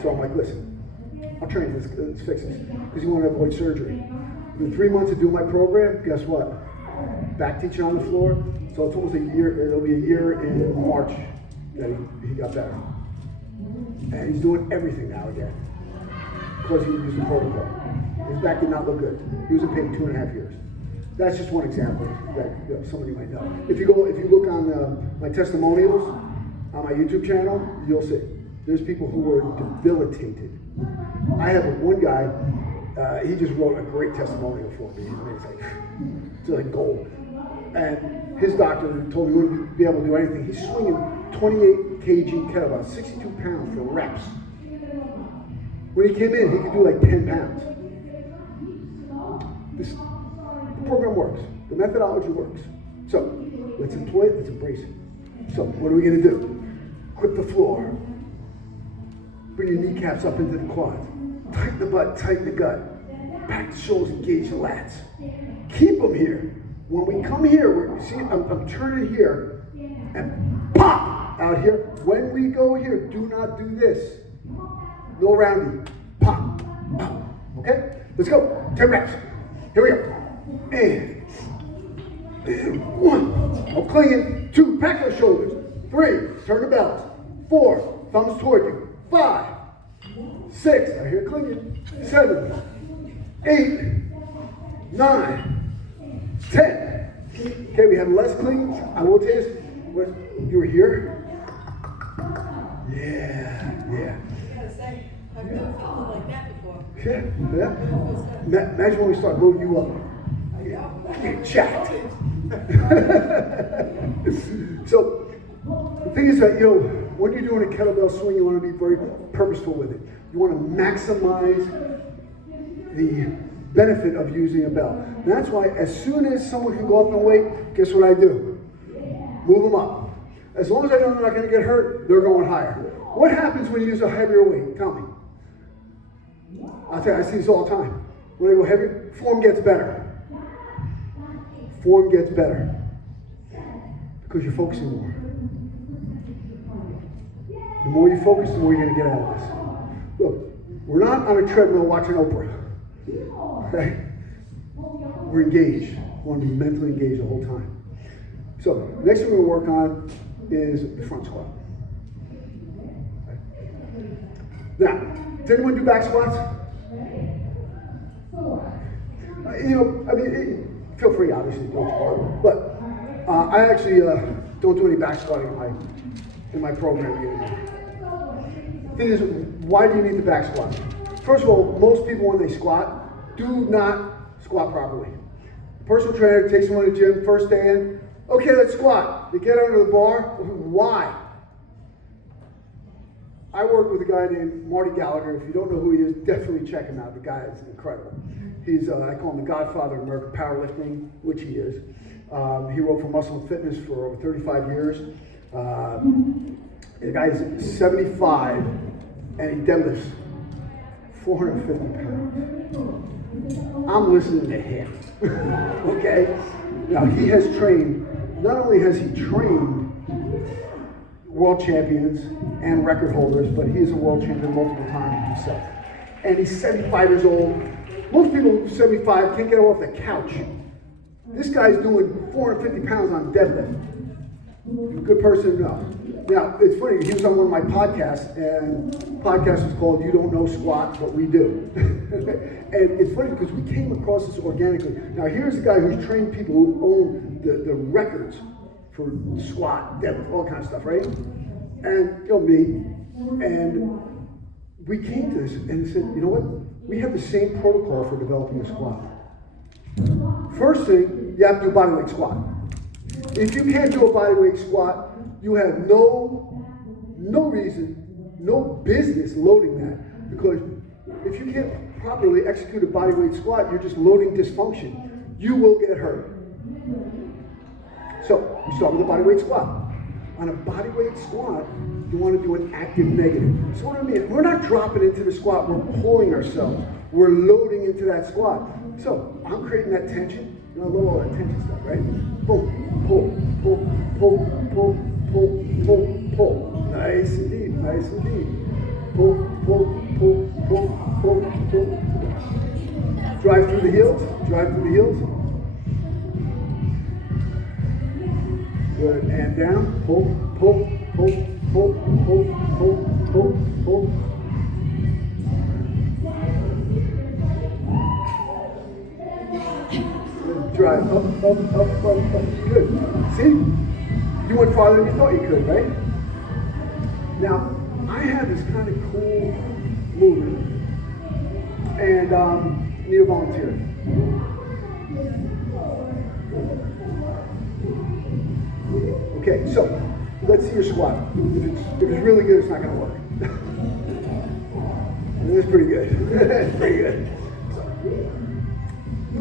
So I'm like, listen, I'll train this. Let's fix this because you want to avoid surgery. In 3 months of doing my program, guess what? Back teaching on the floor. So it's almost a year. It'll be a year in March that he got better. And he's doing everything now again because he used the protocol. His back did not look good. He was in pain 2.5 years. That's just one example that somebody might know. If you look on my testimonials on my YouTube channel, you'll see. There's people who are debilitated. I have one guy, he just wrote a great testimonial for me. I mean, it's like gold. And his doctor told me he wouldn't be able to do anything. He's swinging 28 kg kettlebell, 62 pounds for reps. When he came in, he could do like 10 pounds. The program works. The methodology works. So, let's employ it, let's embrace it. So, what are we going to do? Grip the floor. Bring your kneecaps up into the quads. Tighten the butt, tighten the gut. Back the shoulders, engage the lats. Keep them here. When we come here, see, I'm turning here, and pop out here. When we go here, do not do this. No rounding. Pop, pop. Okay? Let's go. 10 reps. Here we go. And 1. No clinging. 2. Pack those shoulders. 3. Turn the bells. 4. Thumbs toward you. 5. 6. I hear clinging. 7. 8. 9. 10. Okay, we have less clinging. I will tell you this. You were here? Yeah. I gotta say, I've never felt like that before. Yeah. Imagine when we start loading you up. Get jacked. So, the thing is that, when you're doing a kettlebell swing, you want to be very purposeful with it. You want to maximize the benefit of using a bell. And that's why as soon as someone can go up in weight, guess what I do? Move them up. As long as I know they're not going to get hurt, they're going higher. What happens when you use a heavier weight? Tell me. I'll tell you, I see this all the time. When I go heavier, form gets better. Form gets better. Because you're focusing more. The more you focus, the more you're going to get out of this. Look, we're not on a treadmill watching Oprah. Okay? We're engaged. We want to be mentally engaged the whole time. So, next thing we're going to work on is the front squat. Now, does anyone do back squats? Feel free, obviously, to do what you want. But I actually don't do any back squatting in my program anymore. The thing is, why do you need the back squat? First of all, most people when they squat do not squat properly. The personal trainer takes them to the gym, first day in, okay, let's squat. They get under the bar. Why? I work with a guy named Marty Gallagher. If you don't know who he is, definitely check him out. The guy is incredible. He's, I call him the godfather of American powerlifting, which he is. He wrote for Muscle and Fitness for over 35 years. The guy is 75 and he deadlifts 450 pounds. I'm listening to him. Okay? Now he has trained, not only has he trained world champions and record holders, but he is a world champion multiple times himself. And he's 75 years old. Most people 75 can't get off the couch. This guy's doing 450 pounds on deadlift. Good person? No. Now, it's funny, he was on one of my podcasts, and the podcast was called You Don't Know Squat, But We Do. And it's funny because we came across this organically. Now, here's a guy who's trained people who own the records for squat, deadlift, all kind of stuff, right? And, me, and we came to this and said, you know what? We have the same protocol for developing a squat. First thing, you have to do a bodyweight squat. If you can't do a bodyweight squat, you have no reason, no business loading that. Because if you can't properly execute a bodyweight squat, you're just loading dysfunction. You will get hurt. So, you start with a bodyweight squat. On a bodyweight squat, you want to do an active negative. So what do I mean? We're not dropping into the squat, we're pulling ourselves. We're loading into that squat. So, I'm creating that tension. I love all that tension stuff, right? Boom, pull, pull, pull, pull, pull, pull, pull. Nice and deep, nice and deep. Pull, pull, pull, pull, pull, pull. Drive through the heels, drive through the heels. Good, and down, pull, pull, pull, pull, pull, pull, pull, pull. Drive, up, up, up, up, up. Good. See? You went farther than you thought you could, right? Now, I have this kind of cool movement and need a volunteer. Okay, so let's see your squat. If it's really good, it's not going to work. This is pretty good. Pretty good.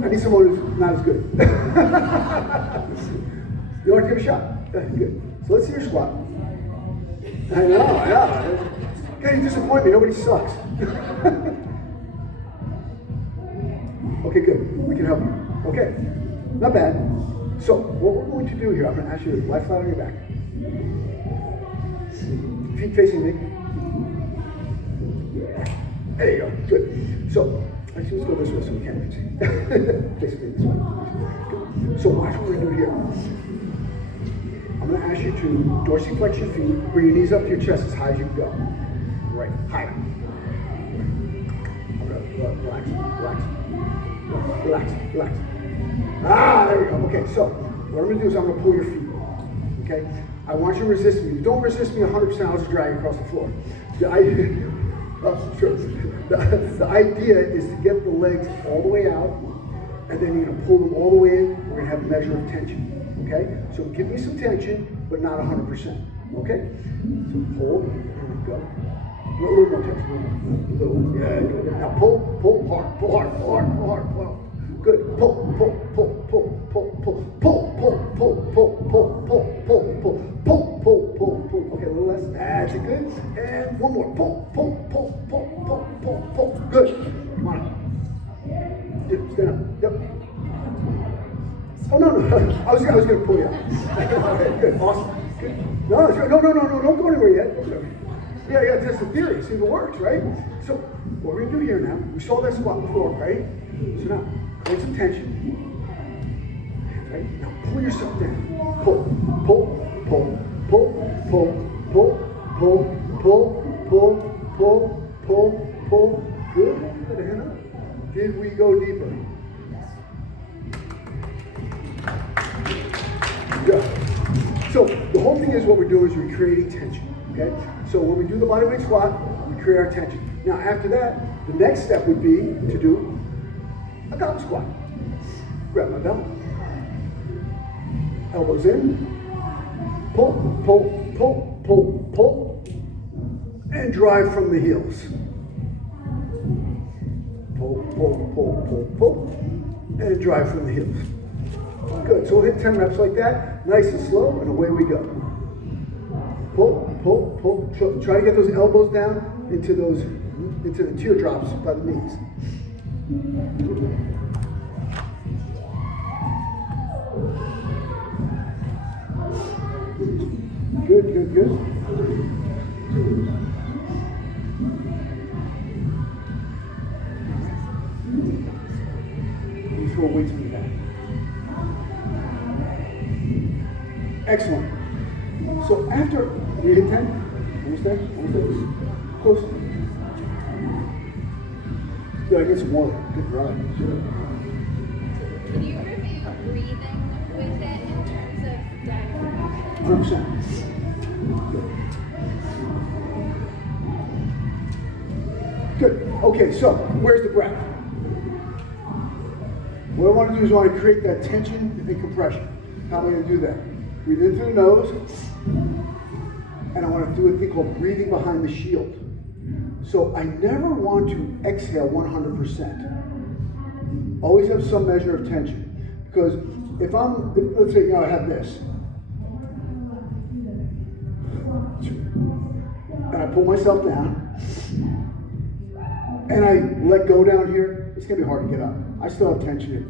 I need someone who's not as good. You want to give it a shot? Good. So let's see your squat. I know. God, you disappoint me. Nobody sucks. Okay, good. We can help you. Okay, not bad. So what we're going to do here, I'm going to ask you to lie flat on your back. Feet facing me. There you go. Good. So actually, let's go this way so we can see. Facing me this way. Good. So watch what we're going to do here. I'm going to ask you to dorsiflex your feet, bring your knees up to your chest as high as you can go. Right, higher. I'm going to relax. Ah, there we go. Okay, so what I'm going to do is I'm going to pull your feet. Okay? I want you to resist me. If you don't resist me 100%, I'll just drag you across the floor. The idea is to get the legs all the way out, and then you're going to pull them all the way in. We're going to have a measure of tension. Okay? So give me some tension, but not 100%. Okay? So pull, and go. A little more tension. A little. Yeah, good. Now pull hard. Good. Pull. Okay, a little less. That's it. Good. And one more. Pull. Good. Come on. Stand up. Yep. Oh no! I was gonna pull you out. Okay, good. Awesome. Good. No, don't go anywhere yet. Yeah, test the theory. See if it works, right? So what we're gonna do here now? We saw that squat before, right? So now create some tension. Right? Now pull yourself down. Pull. Good. Put the hand up. Did we go deeper? Yeah. So the whole thing is what we're doing is we're creating tension. Okay? So when we do the bodyweight squat, we create our tension. Now after that, the next step would be to do a goblet squat. Grab my belt. Elbows in. Pull. And drive from the heels. Pull. And drive from the heels. Good. So we'll hit 10 reps like that, nice and slow, and away we go. Pull. Try to get those elbows down into the teardrops by the knees. Good. You throw weights in the back. Excellent. So after we hit 10, almost there, close. Good, I get some water. Good drive. Can you review breathing with it in terms of diaphragm? 100%. Good. Okay, so where's the breath? What I want to do is I want to create that tension and compression. How am I going to do that? Breathe in through the nose, and I want to do a thing called breathing behind the shield. So I never want to exhale 100%. Always have some measure of tension. Because let's say, I have this. And I pull myself down, and I let go down here, it's going to be hard to get up. I still have tension here.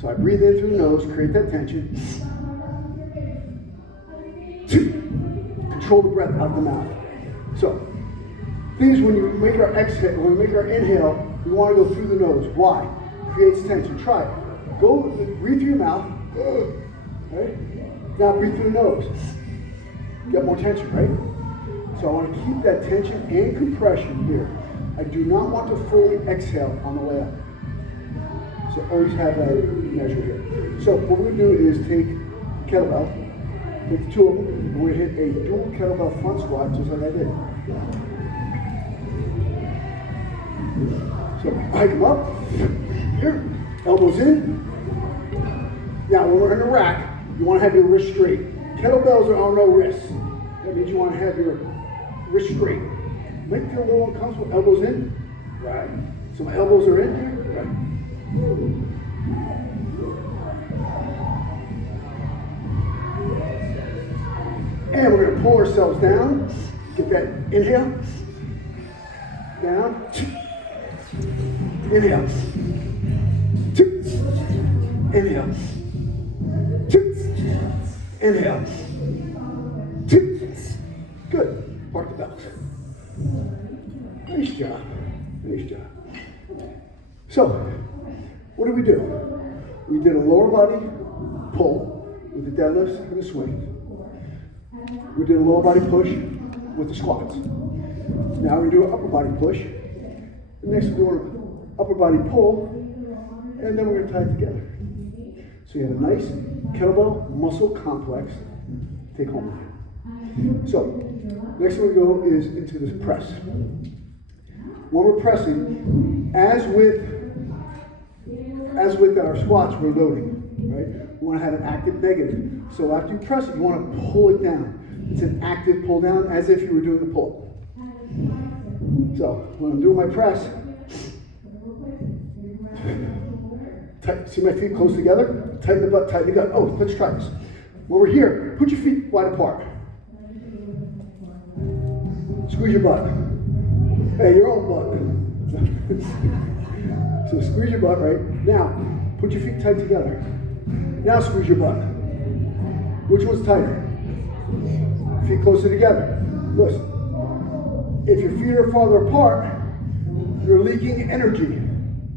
So I breathe in through the nose, create that tension. Control the breath out of the mouth. So, things when you make our exhale, when we make our inhale, we want to go through the nose. Why? Creates tension. Try it. Breathe through your mouth. Right? Now breathe through the nose. Get more tension, right? So I want to keep that tension and compression here. I do not want to fully exhale on the way up. So always have that measure here. So what we're going to do is take kettlebell, With the two of them, and we're going to hit a dual kettlebell front squat just like I did. So hike them up, here, elbows in. Now when we're in the rack, you want to have your wrist straight. Kettlebells are on no wrists. That means you want to have your wrist straight. Make feel a little uncomfortable, elbows in, right. So my elbows are in here, right. And we're going to pull ourselves down. Get that inhale. Down. Inhale. Inhale. Inhale. Good. Park the bells. Nice job. Nice job. So, what did we do? We did a lower body pull with the deadlifts and the swings. We did a lower body push with the squats. Now we do an upper body push. And next we do an upper body pull, and then we're going to tie it together. So you have a nice kettlebell muscle complex to take home with you. So next thing we go is into this press. When we're pressing, as with our squats, we're loading, right? We want to have an active negative. So after you press it, you want to pull it down. It's an active pull down as if you were doing the pull. So when I'm doing my press, see my feet close together? Tighten the butt, tighten the gut. Oh, let's try this. When we're here, put your feet wide apart. Squeeze your butt. Hey, your own butt. So squeeze your butt, right? Now, put your feet tight together. Now squeeze your butt. Which one's tighter? Feet closer together. Listen. If your feet are farther apart, you're leaking energy.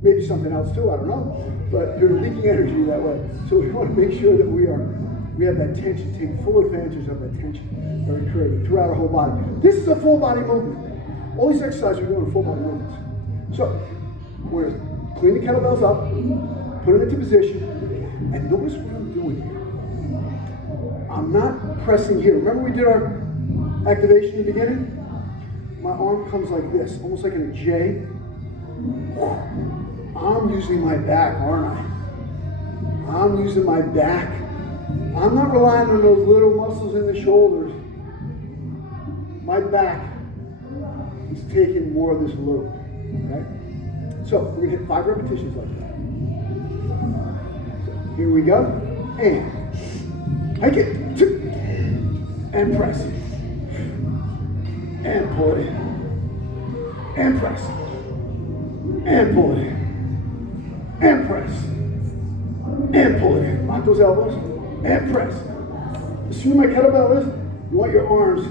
Maybe something else too, I don't know. But you're leaking energy that way. So we want to make sure that we have that tension, take full advantage of that tension that we created throughout our whole body. This is a full body movement. All these exercises we're doing are full body movements. So we're going to clean the kettlebells up, put them into position, and notice what I'm doing here. I'm not pressing here. Remember we did our activation in the beginning? My arm comes like this, almost like in a J. I'm using my back, aren't I? I'm using my back. I'm not relying on those little muscles in the shoulders. My back is taking more of this load, right? So we're gonna hit 5 repetitions like that. So here we go, and hike it, and press, and pull it in, and press, and pull it in, and press, and pull it in. Lock those elbows, and press. As soon as my kettlebell is, you want your arms,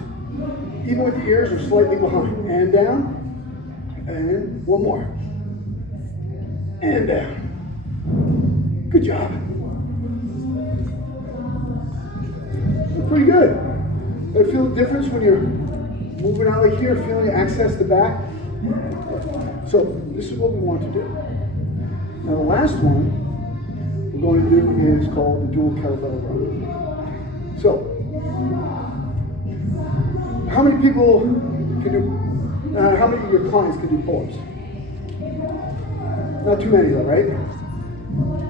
even with the ears, are slightly behind. And down, and one more. And down. Good job. Pretty good. I feel the difference when you're moving out like here, feeling access the back. So this is what we want to do. Now the last one we're going to do is called the dual kettlebell row. So how many people can do, how many of your clients can do pull-ups? Not too many though, right?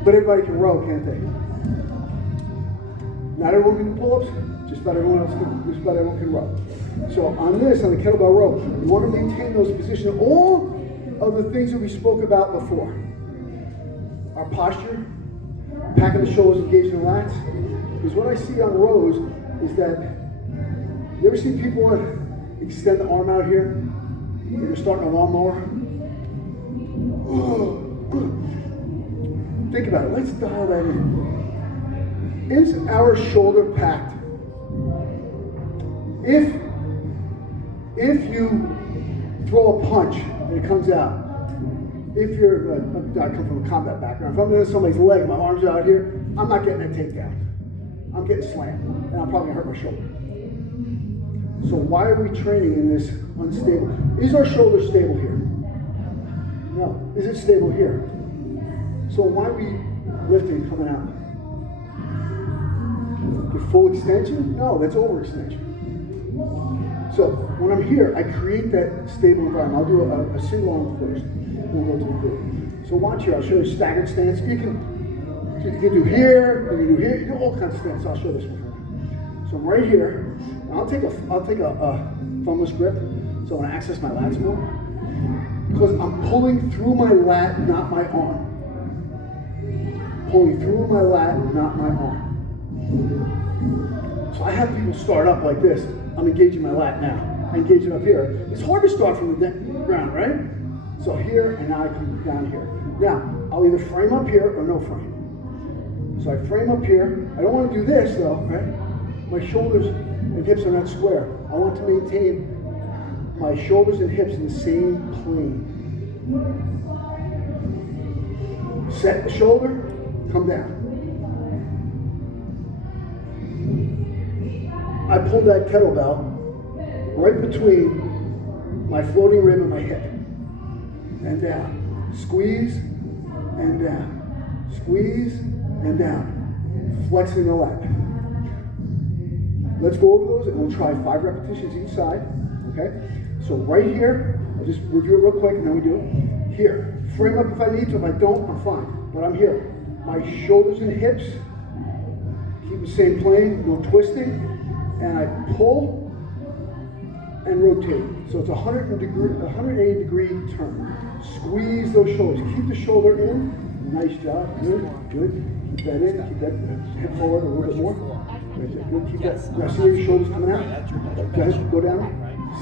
But everybody can row, can't they? Not everyone can do pull-ups, just about everyone can row. So on the kettlebell row, you want to maintain those positions. All of the things that we spoke about before. Our posture, packing the shoulders, engaging the lats. Because what I see on rows is that, you ever see people extend the arm out here? They're starting a lawnmower. Think about it. Let's dial that in. Is our shoulder packed? If you throw a punch and it comes out, if you're, I come from a combat background, if I'm in somebody's leg and my arm's out here, I'm not getting a takedown. I'm getting slammed, and I'm probably gonna hurt my shoulder. So why are we training in this unstable? Is our shoulder stable here? No. Is it stable here? So why are we lifting coming out? The full extension? No, that's overextension. So when I'm here, I create that stable environment. I'll do a single arm first. Then we'll go to the group. So watch here. I'll show you staggered stance. You can do here. You can do here. You can do all kinds of stances. I'll show this one for you. So I'm right here. And I'll take a thumbless grip. So I want to access my lats more because I'm pulling through my lat, not my arm. Pulling through my lat, not my arm. So I have people start up like this. I'm engaging my lat now. I engage it up here. It's hard to start from the ground, right? So here, and now I come down here. Now, I'll either frame up here or no frame. So I frame up here. I don't want to do this though, right? My shoulders and hips are not square. I want to maintain my shoulders and hips in the same plane. Set the shoulder, come down. I pull that kettlebell right between my floating rib and my hip. And down. Squeeze and down. Squeeze and down. Flexing the lat. Let's go over those and we'll try 5 repetitions each side. Okay? So right here, I'll just review it real quick and then we do it. Here. Frame up if I need to. If I don't, I'm fine. But I'm here. My shoulders and hips keep the same plane, no twisting. And I pull and rotate. So it's a 180 degree turn. Squeeze those shoulders. Keep the shoulder in. Nice job. Good. Good. Keep that in. Keep that hip forward a little bit more. Good. Keep that. Now see where your shoulders coming out? Go ahead. Go down.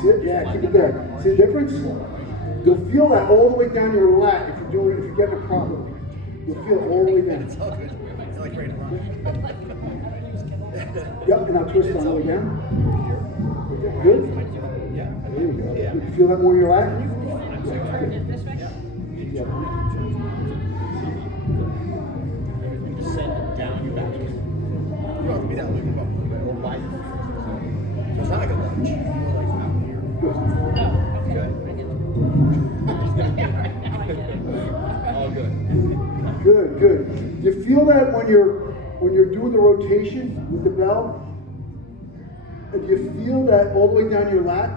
See it? Yeah. Keep it there. See the difference? You'll feel that all the way down your lat if you're getting it properly. You'll feel it all the way down. It's all good. I like right along. Yep, and now twist it on the way down. Good? Yeah. There you go. You feel that more in your lat? Yeah. Descend down your back. You don't have to be that way, but more wide. So it's not like a lunge. More like out here. Good. All good. Good, good. You feel that when you're doing the rotation with the bell? And you feel that all the way down your lat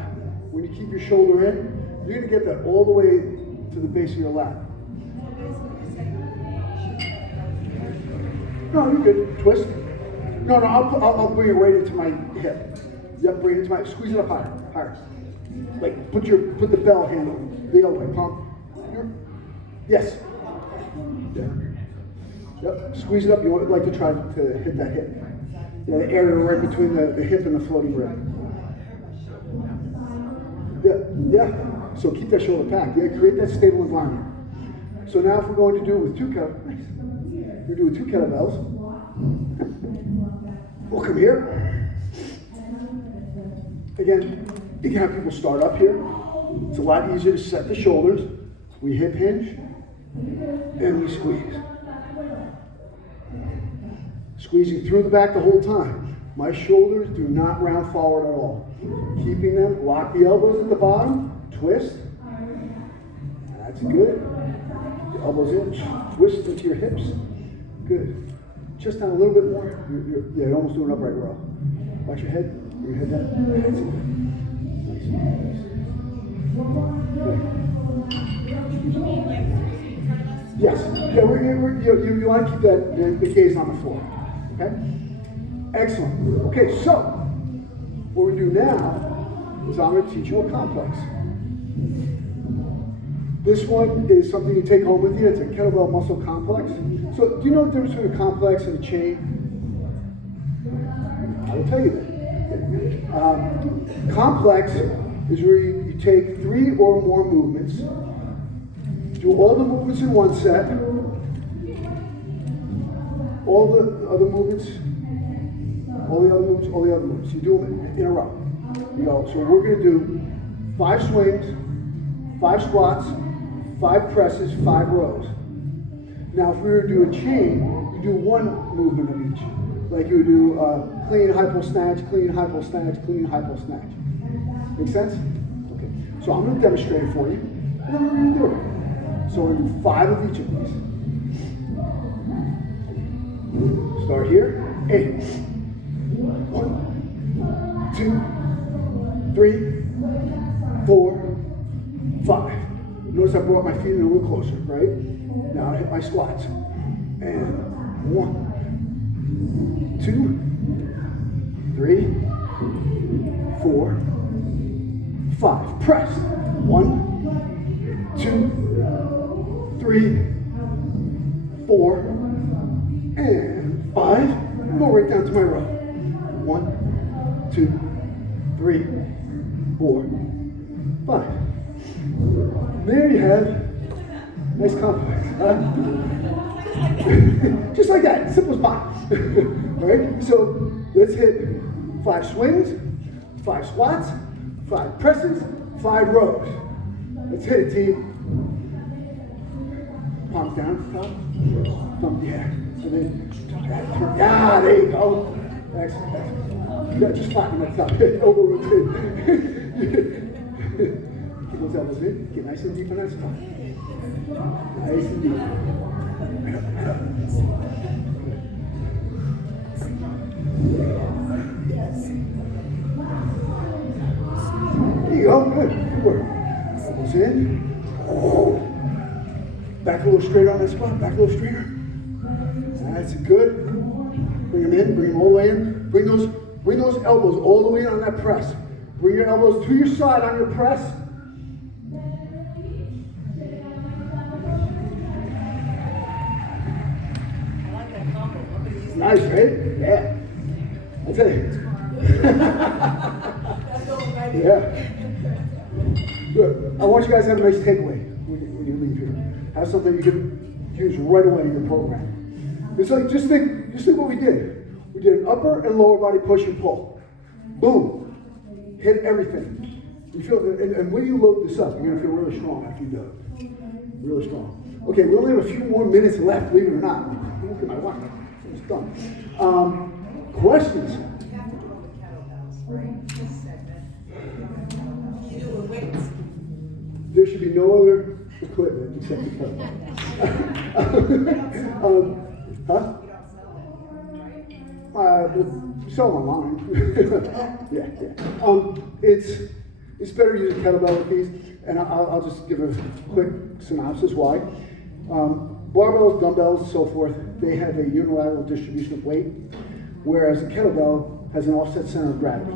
when you keep your shoulder in? You're gonna get that all the way to the base of your lat. No, you're good. Twist. No, I'll bring it right into my hip. Yep, bring it into my, squeeze it up higher, higher. Like put the bell handle the other way, pump. Yes. Yeah. Yep, squeeze it up. You would like to try to hit that hip. Yeah, the area right between the hip and the floating rib. Yeah. So keep that shoulder packed. Yeah, create that stable environment. So now if we're going to do it with two kettlebells, we'll come here. Again, you can have people start up here. It's a lot easier to set the shoulders. We hip hinge and we squeeze. Squeezing through the back the whole time. My shoulders do not round forward at all. Keeping them, lock the elbows at the bottom, twist. That's good. Keep the elbows in, twist into your hips. Good. Just down a little bit more. You're almost doing upright row. Watch your head. Bring your head down. That's it. Nice. Yes. Yeah, you want to keep the gaze on the floor. Okay? Excellent. Okay, so what we do now is I'm going to teach you a complex. This one is something you take home with you. It's a kettlebell muscle complex. So do you know the difference between a complex and a chain? I will tell you that. Complex is where you take 3 or more movements, do all the movements in one set, all the other movements, all the other movements. You do them in a row. You go. So we're going to do 5 swings, 5 squats, 5 presses, 5 rows. Now, if we were to do a chain, you do 1 movement of each. Like you do clean, hypo snatch, clean, hypo snatch, clean, hypo snatch. Make sense? Okay. So I'm going to demonstrate it for you, and then we're going to do it. So we're going to do 5 of each of these. Start here. 8, 2, 3, 4, 5. Notice I brought my feet in a little closer, right? Now I hit my squats. And 1, 2, 3, 4, 5. Press. 1, 2, 3, 4, and 5. Go right down to my row. 1, 2, 3, 4, 5. There you have. Nice compliment. Just like that. Simple as pie. All right. So let's hit 5 swings, 5 squats, 5 presses, 5 rows. Let's hit it, team. Palms down, top, thumb, yeah. And then turn. Yeah, there you go. Excellent, excellent. You got just flatten that thumb. Elbow rotate. Keep those elbows in. Get nice and deep in that spot. Nice and deep. There you go. Good. Good work. Elbows in. Back a little straighter on that squat. Back a little straighter. That's good. Bring them in. Bring them all the way in. Bring those elbows all the way in on that press. Bring your elbows to your side on your press. I like that combo. I'm gonna use that. Nice, right? Yeah. I'll tell you. That's going right in. Yeah. Good. I want you guys to have a nice takeaway when you leave here. Have something you can use right away in your program. It's like, just think what we did. We did an upper and lower body push and pull. Boom. Hit everything. You feel, and when you load this up, you're gonna feel really strong after you do it. Really strong. Okay, we only have a few more minutes left, believe it or not. Look at my watch. It's done. Questions? You have to do it with kettlebells, right? This segment. You do it with weights. There should be no other equipment except the kettlebell. Huh? Sell online. Yeah. It's better to use a kettlebell with these, and I'll just give a quick synopsis why. Barbells, dumbbells, so forth, they have a unilateral distribution of weight, whereas a kettlebell has an offset center of gravity.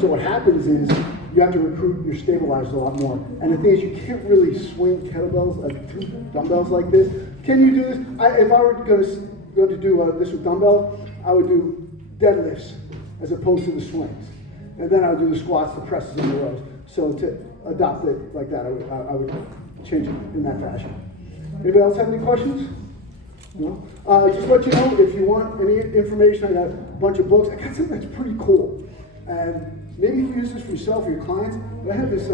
So what happens is you have to recruit your stabilizers a lot more. And the thing is, you can't really swing kettlebells, two dumbbells like this. Can you do this? If I were going to do this with dumbbell, I would do deadlifts as opposed to the swings. And then I would do the squats, the presses, and the rows. So to adopt it like that, I would change it in that fashion. Anybody else have any questions? No? Just let you know, if you want any information, I got a bunch of books. I got something that's pretty cool. And maybe you can use this for yourself or your clients. But I have this,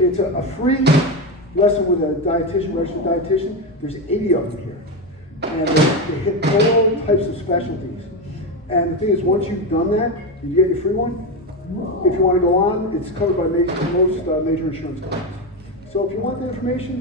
it's a free lesson with a dietitian, registered dietitian. There's 80 of them here. And they hit all types of specialties. And the thing is, once you've done that, you get your free one. If you want to go on, it's covered by most major insurance companies. So if you want the information,